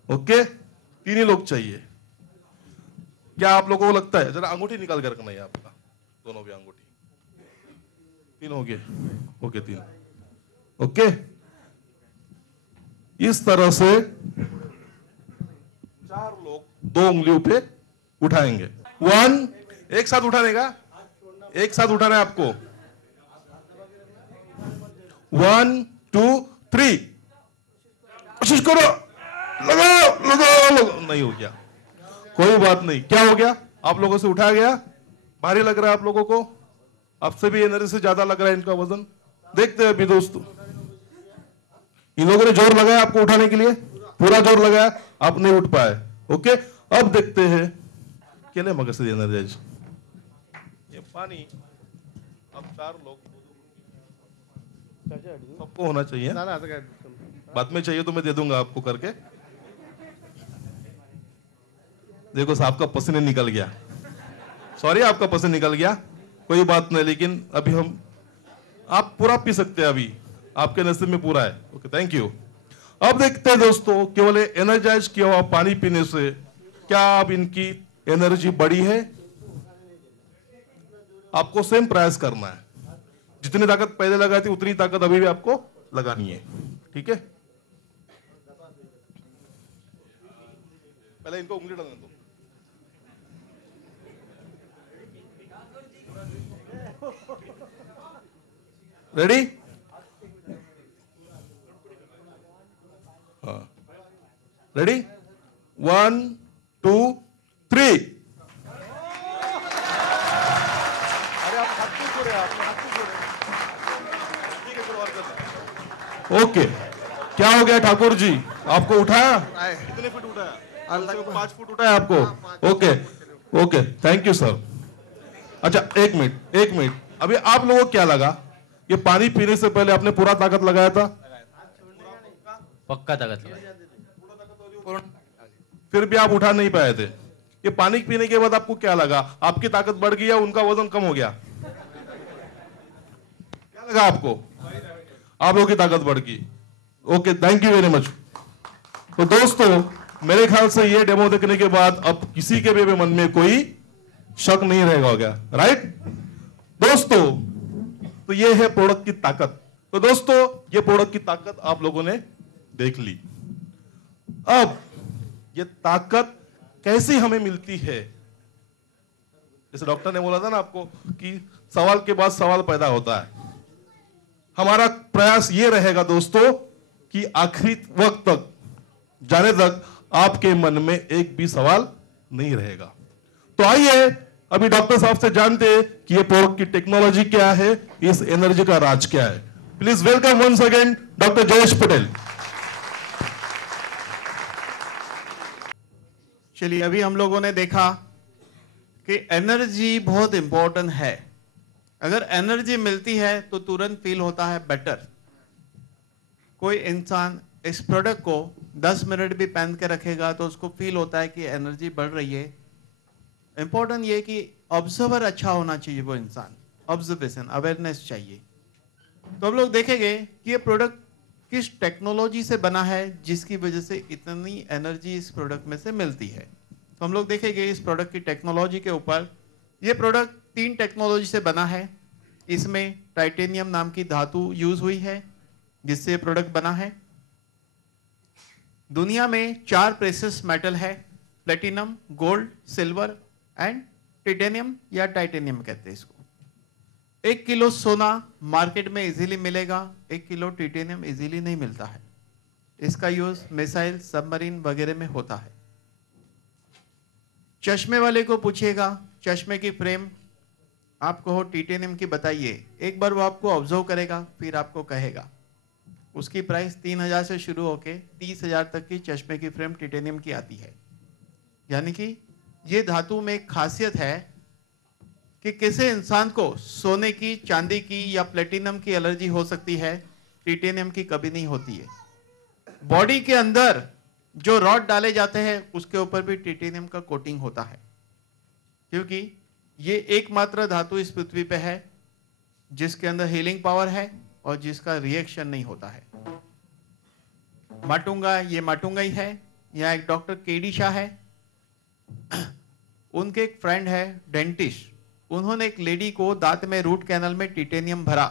ओके, 3 ही लोग चाहिए। क्या आप लोगों को लगता है, जरा अंगूठी निकाल कर रखना है आपका, दोनों भी अंगूठी। 3 हो गए। ओके 3। ओके, इस तरह से 4 लोग 2 उंगलियों पे उठाएंगे। 1, एक साथ उठाने का, एक साथ उठाना है आपको। 1 2 3। कोशिश करो, लगाओ लगाओ लगाओ। नहीं हो गया, कोई बात नहीं। क्या हो गया? आप लोगों से उठाया गया। भारी लग रहा है आप लोगों को? आपसे भी एनर्जी से ज्यादा लग रहा है इनका वजन। देखते हैं अभी दोस्तों, इन लोगों ने जोर लगाया आपको उठाने के लिए, पूरा जोर लगाया, आप नहीं उठ पाए। ओके, अब देखते हैं केले मगर से एनर्जी। ये पानी अब 4 लोग सबको होना चाहिए। बाद में चाहिए तो मैं दे दूंगा आपको करके। देखो साहब का पसीने निकल गया। सॉरी, आपका पसीना निकल गया, कोई बात नहीं। लेकिन अभी आप पूरा पी सकते हैं, अभी आपके नसीब में पूरा है। Okay, thank you. अब देखते हैं दोस्तों, केवल एनर्जाइज किया हुआ पानी पीने से क्या अब इनकी एनर्जी बढ़ी है? आपको सेम प्रयास करना है। जितनी ताकत पहले लगाई थी उतनी ताकत अभी भी आपको लगानी है। ठीक है, पहले इनको उंगली डालने दो। रेडी? हाँ, रेडी? 1 2 3। ओके, क्या हो गया ठाकुर जी? आपको उठाया? कितने फुट उठाया? 5 फुट उठाया आपको? Okay okay, thank you sir. अच्छा, एक मिनट। अभी आप लोगों को क्या लगा? ये पानी पीने से पहले आपने पूरा ताकत लगाया था? पक्का ताकत लगाई। फिर भी आप उठा नहीं पाए थे। ये पानी पीने के बाद आपको क्या लगा? आपकी ताकत बढ़ गई या उनका वजन कम हो गया? क्या लगा आपको? आप लोगों की ताकत बढ़ गई। Okay, thank you very much. तो दोस्तों, मेरे ख्याल से ये डेमो देखने के बाद अब किसी के भी मन में कोई शक नहीं रहेगा, हो गया राइट दोस्तों? तो ये है प्रोडक्ट की ताकत। तो दोस्तों, ये प्रोडक्ट की ताकत आप लोगों ने देख ली। अब ये ताकत कैसी हमें मिलती है? जैसे डॉक्टर ने बोला था ना आपको कि सवाल के बाद सवाल पैदा होता है। हमारा प्रयास ये रहेगा दोस्तों कि आखिरी वक्त तक जाने तक आपके मन में एक भी सवाल नहीं रहेगा। तो आइए अभी डॉक्टर साहब से जानते हैं कि ये प्रोडक्ट की टेक्नोलॉजी क्या है, इस एनर्जी का राज क्या है। Please welcome once again doctor Jayesh Patel. चलिए, अभी हम लोगों ने देखा कि एनर्जी बहुत इंपॉर्टेंट है। अगर एनर्जी मिलती है तो तुरंत फील होता है बेटर। कोई इंसान इस प्रोडक्ट को 10 मिनट भी पहन के रखेगा तो उसको फील होता है कि एनर्जी बढ़ रही है। इंपॉर्टेंट ये कि ऑब्जर्वर अच्छा होना चाहिए, वो इंसान ऑब्जर्वेशन अवेयरनेस चाहिए। तो हम लोग देखेंगे कि ये प्रोडक्ट किस टेक्नोलॉजी से बना है जिसकी वजह से इतनी एनर्जी इस प्रोडक्ट में से मिलती है। तो हम लोग देखेंगे इस प्रोडक्ट की टेक्नोलॉजी के ऊपर। ये प्रोडक्ट 3 टेक्नोलॉजी से बना है। इसमें टाइटेनियम नाम की धातु यूज हुई है जिससे प्रोडक्ट बना है। दुनिया में 4 प्रेशियस मेटल है, platinum, gold, silver and titanium या टाइटेनियम कहते हैं इसको। 1 किलो सोना मार्केट में इजीली मिलेगा, 1 किलो टिटेनियम इजीली नहीं मिलता है। इसका यूज मिसाइल, सबमरीन वगैरह में होता है। चश्मे वाले को पूछिएगा, चश्मे की फ्रेम आपको हो टिटेनियम की बताइए, एक बार वो आपको ऑब्जर्व करेगा, फिर आपको कहेगा। उसकी प्राइस 3,000 से शुरू होके 30,000 तक की चश्मे की फ्रेम टिटेनियम की आती है। यानी कि ये धातु में एक खासियत है कि किसी इंसान को सोने की, चांदी की या प्लेटिनम की एलर्जी हो सकती है, टिटेनियम की कभी नहीं होती है। बॉडी के अंदर जो रॉड डाले जाते हैं उसके ऊपर भी टिटेनियम का कोटिंग होता है, क्योंकि ये एकमात्र धातु इस पृथ्वी पे है जिसके अंदर हीलिंग पावर है और जिसका रिएक्शन नहीं होता है। माटुंगा, ये माटुंगा ही है। यहाँ एक डॉक्टर केडी शाह है, उनके एक फ्रेंड है डेंटिस्ट, उन्होंने एक लेडी को दांत में रूट कैनल में टिटेनियम भरा,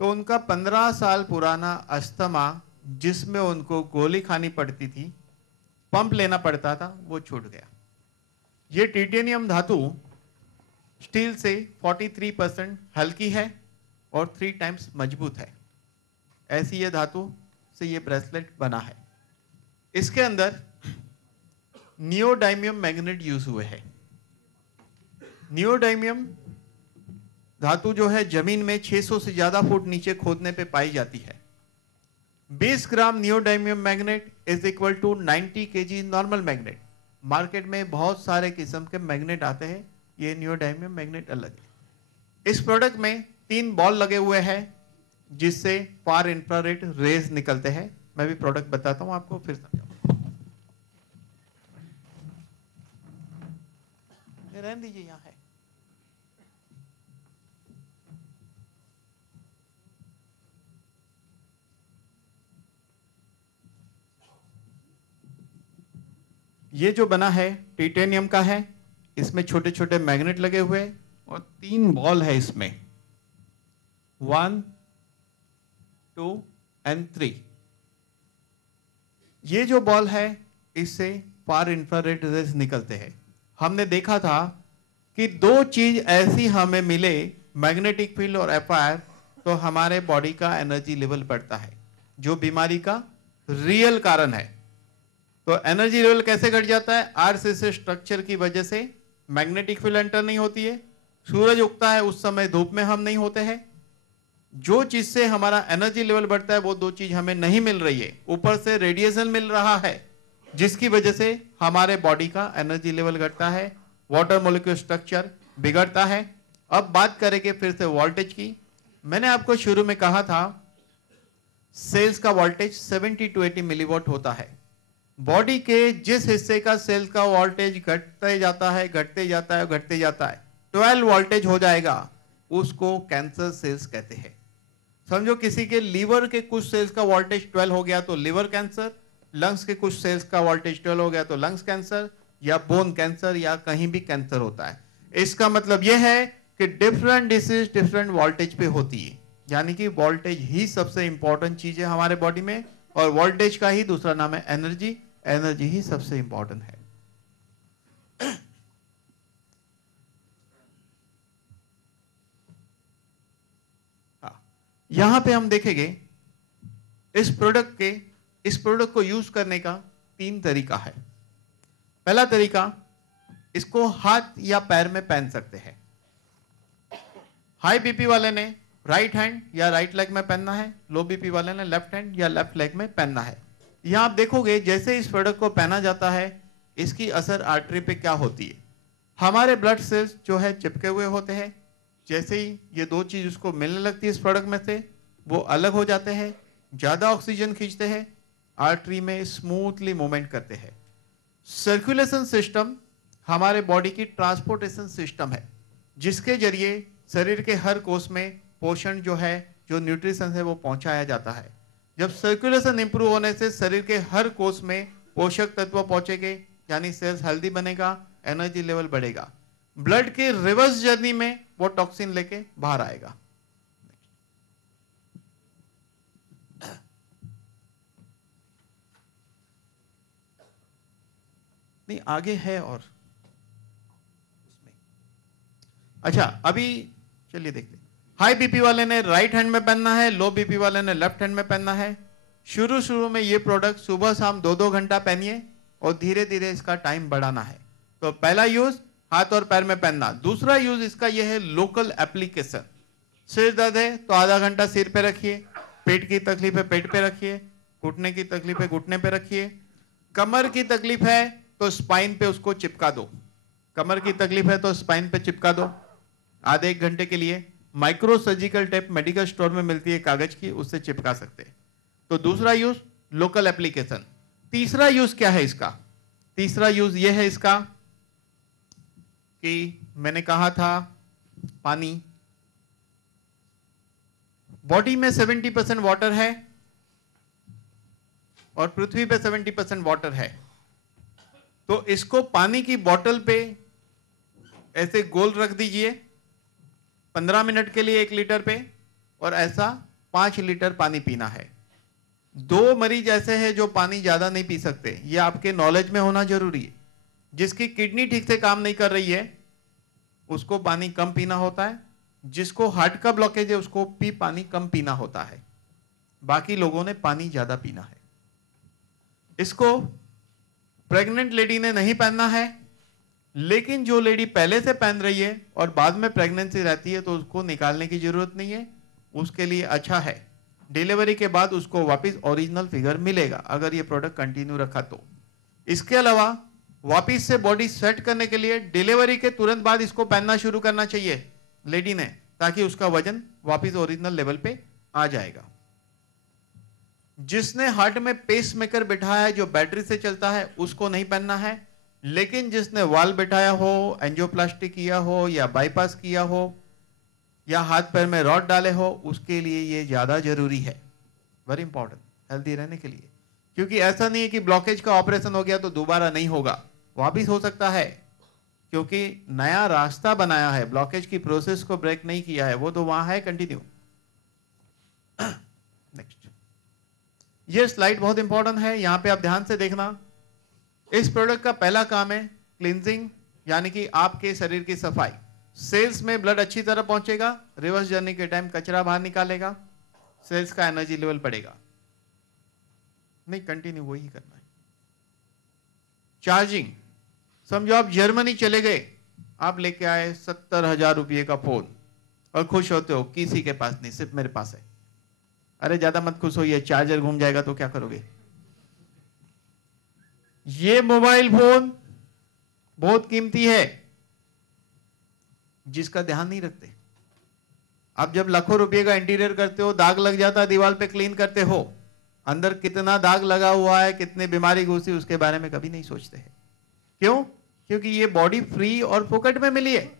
तो उनका 15 साल पुराना अस्थमा, जिसमें उनको गोली खानी पड़ती थी, पंप लेना पड़ता था, वो छूट गया। ये टिटेनियम धातु स्टील से 43% हल्की है और 3 टाइम्स मजबूत है। ऐसी ये धातु से ये ब्रेसलेट बना है। इसके अंदर नियोडाइमियम मैग्नेट यूज हुए हैं। नियोडाइमियम धातु जो है जमीन में 600 से ज्यादा फुट नीचे खोदने पे पाई जाती है। 20 gram neodymium magnet is equal to 90 kg normal magnet. Market में बहुत सारे किस्म के मैग्नेट आते हैं, ये नियोडाइमियम मैग्नेट अलग है। इस प्रोडक्ट में 3 बॉल लगे हुए हैं जिससे फार इंफ्रारेड रेज निकलते हैं। मैं भी प्रोडक्ट बताता हूं आपको, फिर समझाऊंगा। रहने दीजिए, यहां है। ये जो बना है टिटेनियम का है, इसमें छोटे छोटे मैग्नेट लगे हुए और 3 बॉल है इसमें, 1, 2 एंड 3। ये जो बॉल है इससे फार इंफ्रारेड रेज निकलते हैं। हमने देखा था कि 2 चीज ऐसी हमें मिले, मैग्नेटिक फील्ड और एफआईआर, तो हमारे बॉडी का एनर्जी लेवल बढ़ता है, जो बीमारी का रियल कारण है। तो एनर्जी लेवल कैसे घट जाता है? आरसीसी स्ट्रक्चर की वजह से मैग्नेटिक फील्ड एंटर नहीं होती है, सूरज उगता है उस समय धूप में हम नहीं होते हैं। जो चीज से हमारा एनर्जी लेवल बढ़ता है वो 2 चीज हमें नहीं मिल रही है। ऊपर से रेडिएशन मिल रहा है जिसकी वजह से हमारे बॉडी का एनर्जी लेवल घटता है, वाटर मॉलिक्यूल स्ट्रक्चर बिगड़ता है। अब बात करेंगे फिर से वोल्टेज की। मैंने आपको शुरू में कहा था सेल्स का वोल्टेज 70 to 80 मिलीवॉट होता है। बॉडी के जिस हिस्से का सेल्स का वोल्टेज घटते जाता है, घटते जाता है, घटते जाता है, 12 वोल्टेज हो जाएगा, उसको कैंसर सेल्स कहते हैं। समझो किसी के लीवर के कुछ सेल्स का वोल्टेज 12 हो गया तो लिवर कैंसर, लंग्स के कुछ सेल्स का वोल्टेज 12 हो गया तो लंग्स कैंसर या बोन कैंसर या कहीं भी कैंसर होता है। इसका मतलब यह है कि डिफरेंट डिसीज डिफरेंट वोल्टेज पे होती है। यानी कि वोल्टेज ही सबसे इंपॉर्टेंट चीज है हमारे बॉडी में, और वोल्टेज का ही दूसरा नाम है एनर्जी। एनर्जी ही सबसे इंपॉर्टेंट है। यहां पे हम देखेंगे इस प्रोडक्ट को यूज करने का 3 तरीका है। पहला तरीका, इसको हाथ या पैर में पहन सकते हैं। हाई बीपी वाले ने राइट हैंड या राइट लेग में पहनना है, लो बीपी वाले ने लेफ्ट हैंड या लेफ्ट लेग में पहनना है। यहां आप देखोगे जैसे इस प्रोडक्ट को पहना जाता है इसकी असर आर्टरी पे क्या होती है। हमारे ब्लड सेल्स जो है चिपके हुए होते हैं, जैसे ही ये 2 चीज उसको मिलने लगती है इस प्रोडक्ट में से, वो अलग हो जाते हैं, ज्यादा ऑक्सीजन खींचते हैं, आर्टरी में स्मूथली मूवमेंट करते हैं। सर्कुलेशन सिस्टम हमारे बॉडी की ट्रांसपोर्टेशन सिस्टम है, जिसके जरिए शरीर के हर कोष में पोषण जो है, जो न्यूट्रिशन है, वो पहुंचाया जाता है। जब सर्कुलेशन इंप्रूव होने से शरीर के हर कोष में पोषक तत्व पहुंचेंगे, यानी सेल्स हेल्दी बनेगा, एनर्जी लेवल बढ़ेगा। ब्लड के रिवर्स जर्नी में वो टॉक्सिन लेके बाहर आएगा। नहीं, आगे है और अच्छा, अभी चलिए देखते हैं। हाई बीपी वाले ने राइट हैंड में पहनना है, लो बीपी वाले ने लेफ्ट हैंड में पहनना है। शुरू में ये प्रोडक्ट सुबह शाम 2-2 घंटा पहनिए और धीरे धीरे इसका टाइम बढ़ाना है। तो पहला यूज हाथ और पैर में पहनना। दूसरा यूज इसका यह है लोकल एप्लीकेशन। सिर दर्द है तो आधा घंटा सिर पे रखिए, पेट की तकलीफ है पेट पे रखिए, घुटने की तकलीफ है घुटने पे रखिए, कमर की तकलीफ है तो स्पाइन पे उसको चिपका दो। कमर की तकलीफ है तो स्पाइन पे चिपका दो आधे 1 घंटे के लिए। Micro surgical tape medical store में मिलती है कागज की, उससे चिपका सकते हैं। तो दूसरा यूज लोकल एप्लीकेशन। तीसरा यूज क्या है इसका? तीसरा यूज यह है इसका कि मैंने कहा था पानी। बॉडी में 70% वाटर है और पृथ्वी पे 70% वाटर है। तो इसको पानी की बोतल पे ऐसे गोल रख दीजिए 15 मिनट के लिए 1 लीटर पे, और ऐसा 5 लीटर पानी पीना है। 2 मरीज ऐसे हैं जो पानी ज्यादा नहीं पी सकते, ये आपके नॉलेज में होना जरूरी है। जिसकी किडनी ठीक से काम नहीं कर रही है उसको पानी कम पीना होता है, जिसको हार्ट का ब्लॉकेज है उसको भी पानी कम पीना होता है, बाकी लोगों ने पानी ज्यादा पीना है। इसको प्रेग्नेंट लेडी ने नहीं पहनना है, लेकिन जो लेडी पहले से पहन रही है और बाद में प्रेगनेंसी रहती है तो उसको निकालने की जरूरत नहीं है, उसके लिए अच्छा है। डिलीवरी के बाद उसको वापस ओरिजिनल फिगर मिलेगा अगर ये प्रोडक्ट कंटिन्यू रखा तो। इसके अलावा वापस से बॉडी सेट करने के लिए डिलीवरी के तुरंत बाद इसको पहनना शुरू करना चाहिए लेडी ने, ताकि उसका वजन वापस ओरिजिनल लेवल पे आ जाएगा। जिसने हार्ट में पेस मेकर बिठाया है जो बैटरी से चलता है उसको नहीं पहनना है, लेकिन जिसने वाल्व बिठाया हो, एंजियोप्लास्टी किया हो या बाईपास किया हो या हाथ पैर में रॉड डाले हो उसके लिए ये ज्यादा जरूरी है। वेरी इंपॉर्टेंट हेल्दी रहने के लिए, क्योंकि ऐसा नहीं है कि ब्लॉकेज का ऑपरेशन हो गया तो दोबारा नहीं होगा, वापिस हो सकता है, क्योंकि नया रास्ता बनाया है, ब्लॉकेज की प्रोसेस को ब्रेक नहीं किया है, वो तो वहां है कंटिन्यू। नेक्स्ट, ये स्लाइड बहुत इंपॉर्टेंट है, यहां पे आप ध्यान से देखना। इस प्रोडक्ट का पहला काम है क्लींजिंग, यानी कि आपके शरीर की सफाई। सेल्स में ब्लड अच्छी तरह पहुंचेगा, रिवर्स जर्नी के टाइम कचरा बाहर निकालेगा, सेल्स का एनर्जी लेवल बढ़ेगा। नहीं, कंटिन्यू वही करना है। चार्जिंग, समझो आप जर्मनी चले गए, आप लेके आए 70,000 रुपये का फोन और खुश होते हो, किसी के पास नहीं, सिर्फ मेरे पास है। अरे ज्यादा मत खुश होइए, चार्जर घूम जाएगा तो क्या करोगे? ये मोबाइल फोन बहुत कीमती है, जिसका ध्यान नहीं रखते। आप जब लाखों रुपए का इंटीरियर करते हो, दाग लग जाता है, दीवार पे क्लीन करते हो, अंदर कितना दाग लगा हुआ है, कितनी बीमारी घुसी, उसके बारे में कभी नहीं सोचते हैं। क्यों? क्योंकि ये बॉडी फ्री और फोकट में मिली है।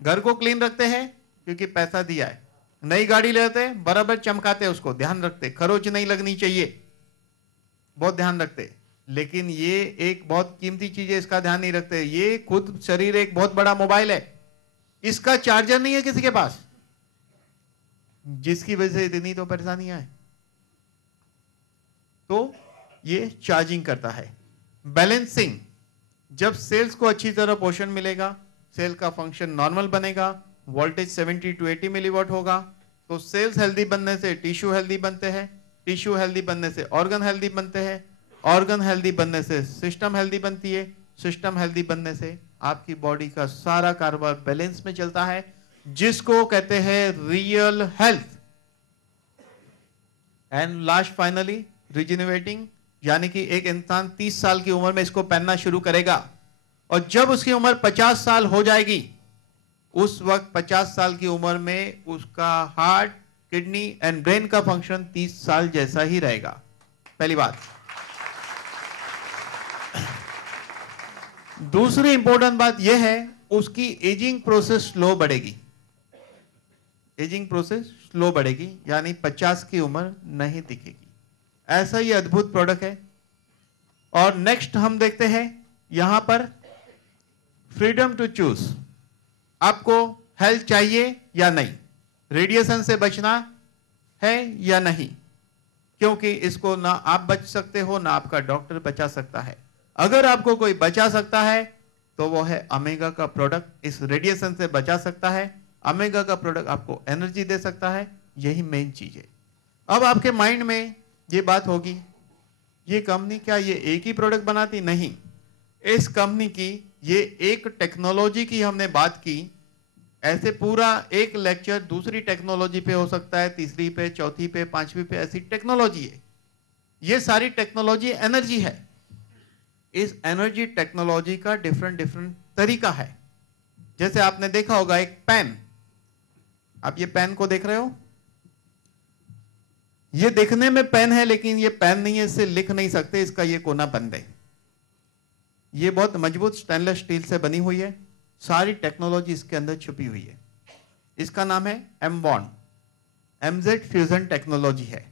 घर को क्लीन रखते हैं क्योंकि पैसा दिया है, नई गाड़ी लेते हैं बराबर चमकाते हैं, उसको ध्यान रखते, खरोच नहीं लगनी चाहिए, बहुत ध्यान रखते। लेकिन ये एक बहुत कीमती चीज है, इसका ध्यान नहीं रखते। ये खुद शरीर एक बहुत बड़ा मोबाइल है, इसका चार्जर नहीं है किसी के पास, जिसकी वजह से इतनी तो परेशानियां हैं। तो ये चार्जिंग करता है। बैलेंसिंग, जब सेल्स को अच्छी तरह पोषण मिलेगा, सेल का फंक्शन नॉर्मल बनेगा, वोल्टेज 70 to 80 मिलीवॉट होगा, तो सेल्स हेल्दी बनने से टिश्यू हेल्दी बनते हैं, टिश्यू हेल्दी बनने से ऑर्गन हेल्दी बनते हैं, ऑर्गन हेल्दी बनने से सिस्टम हेल्दी बनती है, सिस्टम हेल्दी बनने से आपकी बॉडी का सारा कारोबार बैलेंस में चलता है, जिसको कहते हैं real health. And last finally rejuvenating, यानी कि एक इंसान 30 साल की उम्र में इसको पहनना शुरू करेगा और जब उसकी उम्र 50 साल हो जाएगी, उस वक्त 50 साल की उम्र में उसका हार्ट, किडनी एंड ब्रेन का फंक्शन 30 साल जैसा ही रहेगा। पहली बात। दूसरी इंपॉर्टेंट बात यह है, उसकी एजिंग प्रोसेस स्लो बढ़ेगी। एजिंग प्रोसेस स्लो बढ़ेगी, यानी 50 की उम्र नहीं दिखेगी। ऐसा ही अद्भुत प्रोडक्ट है। और नेक्स्ट हम देखते हैं यहां पर फ्रीडम टू चूज। आपको हेल्थ चाहिए या नहीं, रेडिएशन से बचना है या नहीं, क्योंकि इसको ना आप बच सकते हो ना आपका डॉक्टर बचा सकता है। अगर आपको कोई बचा सकता है तो वो है ओमेगा का प्रोडक्ट। इस रेडिएशन से बचा सकता है, ओमेगा का प्रोडक्ट आपको एनर्जी दे सकता है। यही मेन चीज है। अब आपके माइंड में ये बात होगी, ये कंपनी क्या ये एक ही प्रोडक्ट बनाती? नहीं, इस कंपनी की ये एक टेक्नोलॉजी की हमने बात की। ऐसे पूरा एक लेक्चर दूसरी टेक्नोलॉजी पे हो सकता है, तीसरी पे, चौथी पे, पांचवी पे, ऐसी टेक्नोलॉजी है। ये सारी टेक्नोलॉजी एनर्जी है। इस एनर्जी टेक्नोलॉजी का डिफरेंट डिफरेंट तरीका है। जैसे आपने देखा होगा एक पेन, आप ये पेन को देख रहे हो, ये देखने में पेन है लेकिन ये पेन नहीं है, इससे लिख नहीं सकते, इसका ये कोना बंद है। ये बहुत मजबूत स्टेनलेस स्टील से बनी हुई है, सारी टेक्नोलॉजी इसके अंदर छुपी हुई है। इसका नाम है M bond, MZ fusion technology है।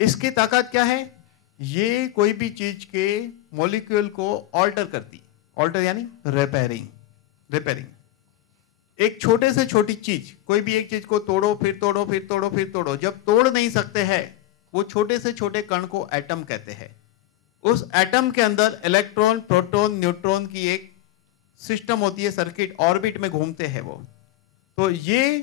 इसकी ताकत क्या है? ये कोई भी चीज के मॉलिक्यूल को ऑल्टर करती, ऑल्टर यानी रिपेयरिंग। एक छोटे से छोटी चीज, कोई भी एक चीज को तोड़ो फिर तोड़ो फिर तोड़ो फिर तोड़ो, जब तोड़ नहीं सकते हैं वो छोटे से छोटे कण को एटम कहते हैं। उस एटम के अंदर इलेक्ट्रॉन, प्रोटॉन, न्यूट्रॉन की एक सिस्टम होती है, सर्किट ऑर्बिट में घूमते हैं वो। तो ये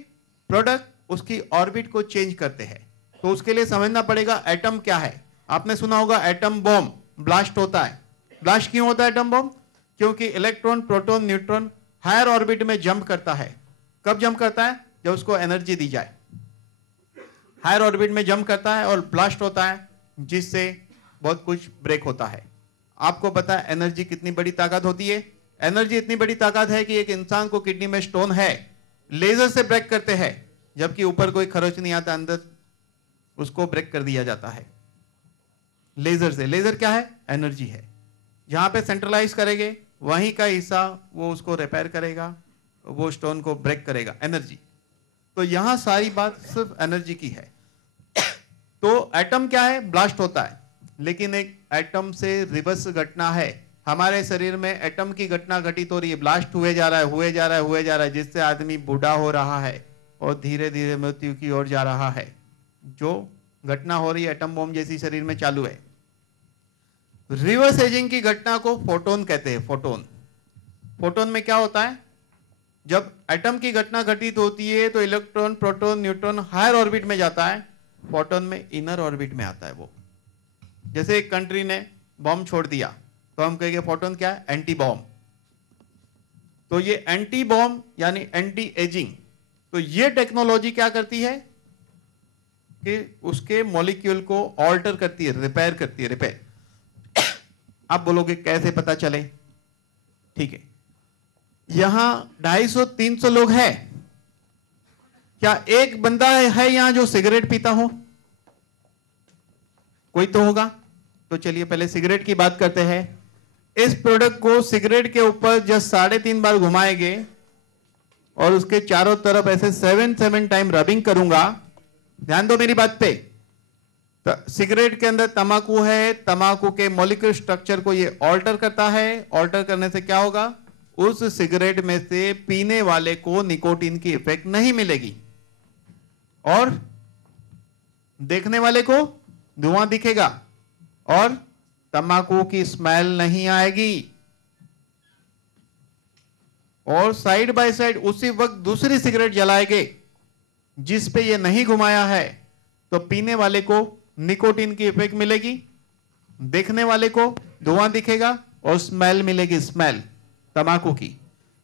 प्रोडक्ट उसकी ऑर्बिट को चेंज करते हैं। तो उसके लिए समझना पड़ेगा एटम क्या है। आपने सुना होगा एटम बॉम्ब ब्लास्ट होता है। ब्लास्ट क्यों होता है एटम बॉम्ब? क्योंकि electron, proton, neutron higher orbit में जंप करता है। कब जंप करता है? जब उसको एनर्जी दी जाए। हायर ऑर्बिट में जंप करता है और ब्लास्ट होता है, जिससे बहुत कुछ ब्रेक होता है। आपको पता है एनर्जी कितनी बड़ी ताकत होती है? एनर्जी इतनी बड़ी ताकत है कि एक इंसान को किडनी में स्टोन है, लेजर से ब्रेक करते हैं, जबकि ऊपर कोई खरोच नहीं आता, अंदर उसको ब्रेक कर दिया जाता है लेजर से। लेजर क्या है? एनर्जी है। जहां पे सेंट्रलाइज करेंगे वहीं का हिस्सा वो उसको रिपेयर करेगा, वो स्टोन को ब्रेक करेगा, एनर्जी। तो यहां सारी बात सिर्फ एनर्जी की है। तो एटम क्या है? ब्लास्ट होता है, लेकिन एक एटम से रिवर्स घटना है। हमारे शरीर में एटम की घटना घटित हो रही है, ब्लास्ट हुए जा रहा है, हुए जा रहा है, हुए जा रहा है, जिससे आदमी बूढ़ा हो रहा है और धीरे धीरे मृत्यु की ओर जा रहा है। जो घटना हो रही है एटम बम जैसी शरीर में चालू है। रिवर्स एजिंग की घटना को फोटोन कहते हैं। फोटोन, फोटोन में क्या होता है? जब एटम की घटना घटित होती है तो electron, proton, neutron higher orbit में जाता है, फोटोन में इनर ऑर्बिट में आता है वो। जैसे एक कंट्री ने बॉम्ब छोड़ दिया तो हम कहेंगे फोटोन क्या है? Anti bomb. तो ये एंटी बॉम्ब यानी एंटी एजिंग। तो ये टेक्नोलॉजी क्या करती है कि उसके मॉलिक्यूल को ऑल्टर करती है, रिपेयर करती है, रिपेयर। आप बोलोगे कैसे पता चले? ठीक है, यहां 250-300 लोग हैं, क्या एक बंदा है यहां जो सिगरेट पीता हो? कोई तो होगा। तो चलिए पहले सिगरेट की बात करते हैं। इस प्रोडक्ट को सिगरेट के ऊपर जस्ट 3.5 बार घुमाएंगे और उसके चारों तरफ ऐसे 7 टाइम रबिंग करूंगा। ध्यान दो मेरी बात पे। तो सिगरेट के अंदर तंबाकू है, तंबाकू के मॉलिक्यूलर स्ट्रक्चर को ये ऑल्टर करता है। ऑल्टर करने से क्या होगा? उस सिगरेट में से पीने वाले को निकोटीन की इफेक्ट नहीं मिलेगी और देखने वाले को धुआं दिखेगा और तंबाकू की स्मेल नहीं आएगी। और साइड बाय साइड उसी वक्त दूसरी सिगरेट जलाएंगे जिस पे ये नहीं घुमाया है, तो पीने वाले को निकोटीन की इफेक्ट मिलेगी, देखने वाले को धुआं दिखेगा और स्मेल मिलेगी, स्मेल तंबाकू की।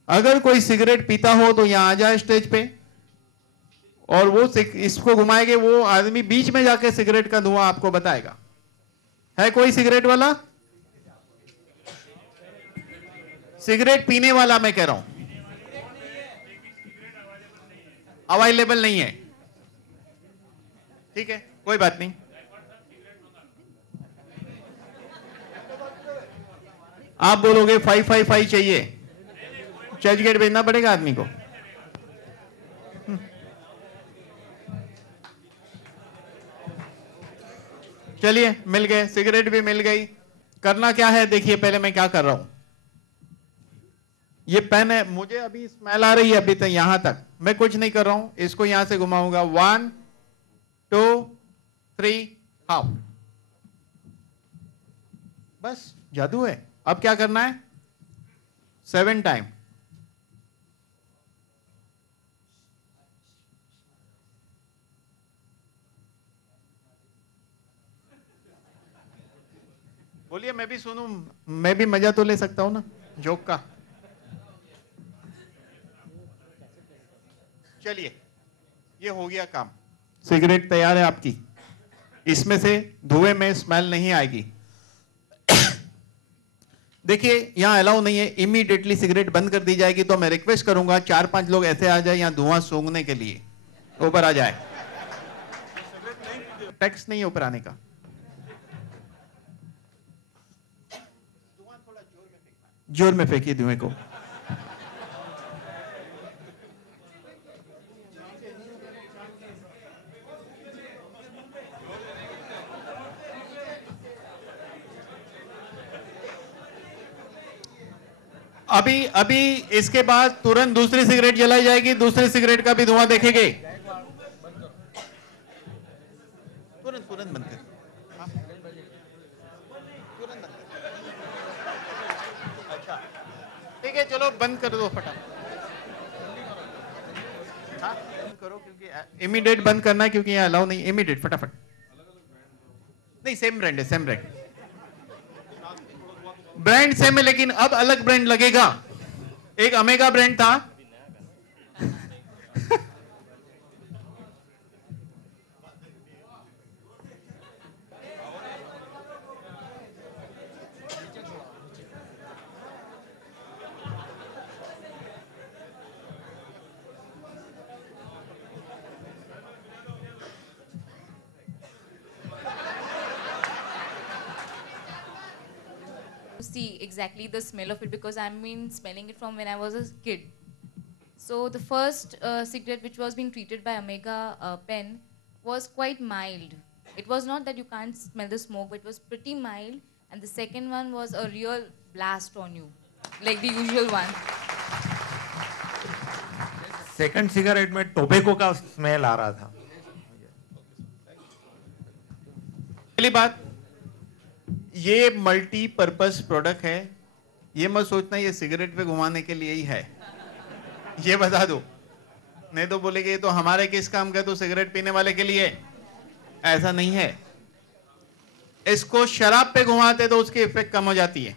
अगर कोई सिगरेट पीता हो तो यहां आ जाए स्टेज पे और वो इसको घुमाएंगे, वो आदमी बीच में जाके सिगरेट का धुआं आपको बताएगा। है कोई सिगरेट वाला? सिगरेट पीने वाला मैं कह रहा हूं, अवेलेबल नहीं है। ठीक है, कोई बात नहीं। आप बोलोगे 555 चाहिए, चर्च गेट भेजना पड़ेगा आदमी को। चलिए मिल गए, सिगरेट भी मिल गई। करना क्या है देखिए, पहले मैं क्या कर रहा हूं। ये पेन है, मुझे अभी स्मेल आ रही है अभी तक यहां तक, मैं कुछ नहीं कर रहा हूं। इसको यहां से घुमाऊंगा, 1 2 3 हाफ, बस जादू है। अब क्या करना है? 7 टाइम। बोलिए, मैं भी सुनूं, मैं भी मजा तो ले सकता हूं ना जोक का। चलिए, ये हो गया काम। सिगरेट तैयार है आपकी, इसमें से धुएं में स्मेल नहीं आएगी। देखिए, यहां अलाउ नहीं है, इमीडिएटली सिगरेट बंद कर दी जाएगी। तो मैं रिक्वेस्ट करूंगा 4-5 लोग ऐसे आ जाए यहां धुआं सूंघने के लिए, ऊपर आ जाए। टैक्स नहीं है ऊपर आने का। जोर में फेंकिए धुएं को। अभी इसके बाद तुरंत दूसरी सिगरेट जलाई जाएगी, दूसरी सिगरेट का भी धुआं देखेंगे। तुरंत बंद कर, तुरंत बंद कर। अच्छा ठीक है, चलो बंद कर दो फटाफट। हाँ करो, क्योंकि इमीडिएट बंद करना है, क्योंकि यहाँ अलाउ नहीं। इमीडिएट फटाफट नहीं, सेम ब्रांड है, सेम ब्रांड सेम है, लेकिन अब अलग ब्रांड लगेगा। एक अमेगा ब्रांड था, see exactly the smell of it, because I've been smelling it from when I was a kid. So the first cigarette which was being treated by Omega Pen was quite mild. It was not that you can't smell the smoke, but it was pretty mild. And the second one was a real blast on you, like the usual one. Second cigarette में tobacco का smell आ रहा था। पहली बात, ये multipurpose product है। ये मत सोचना ये सिगरेट पे घुमाने के लिए ही है, ये बता दो। नहीं तो बोलेगे ये तो हमारे किस काम का, तो सिगरेट पीने वाले के लिए। ऐसा नहीं है। इसको शराब पे घुमाते तो उसकी इफेक्ट कम हो जाती है।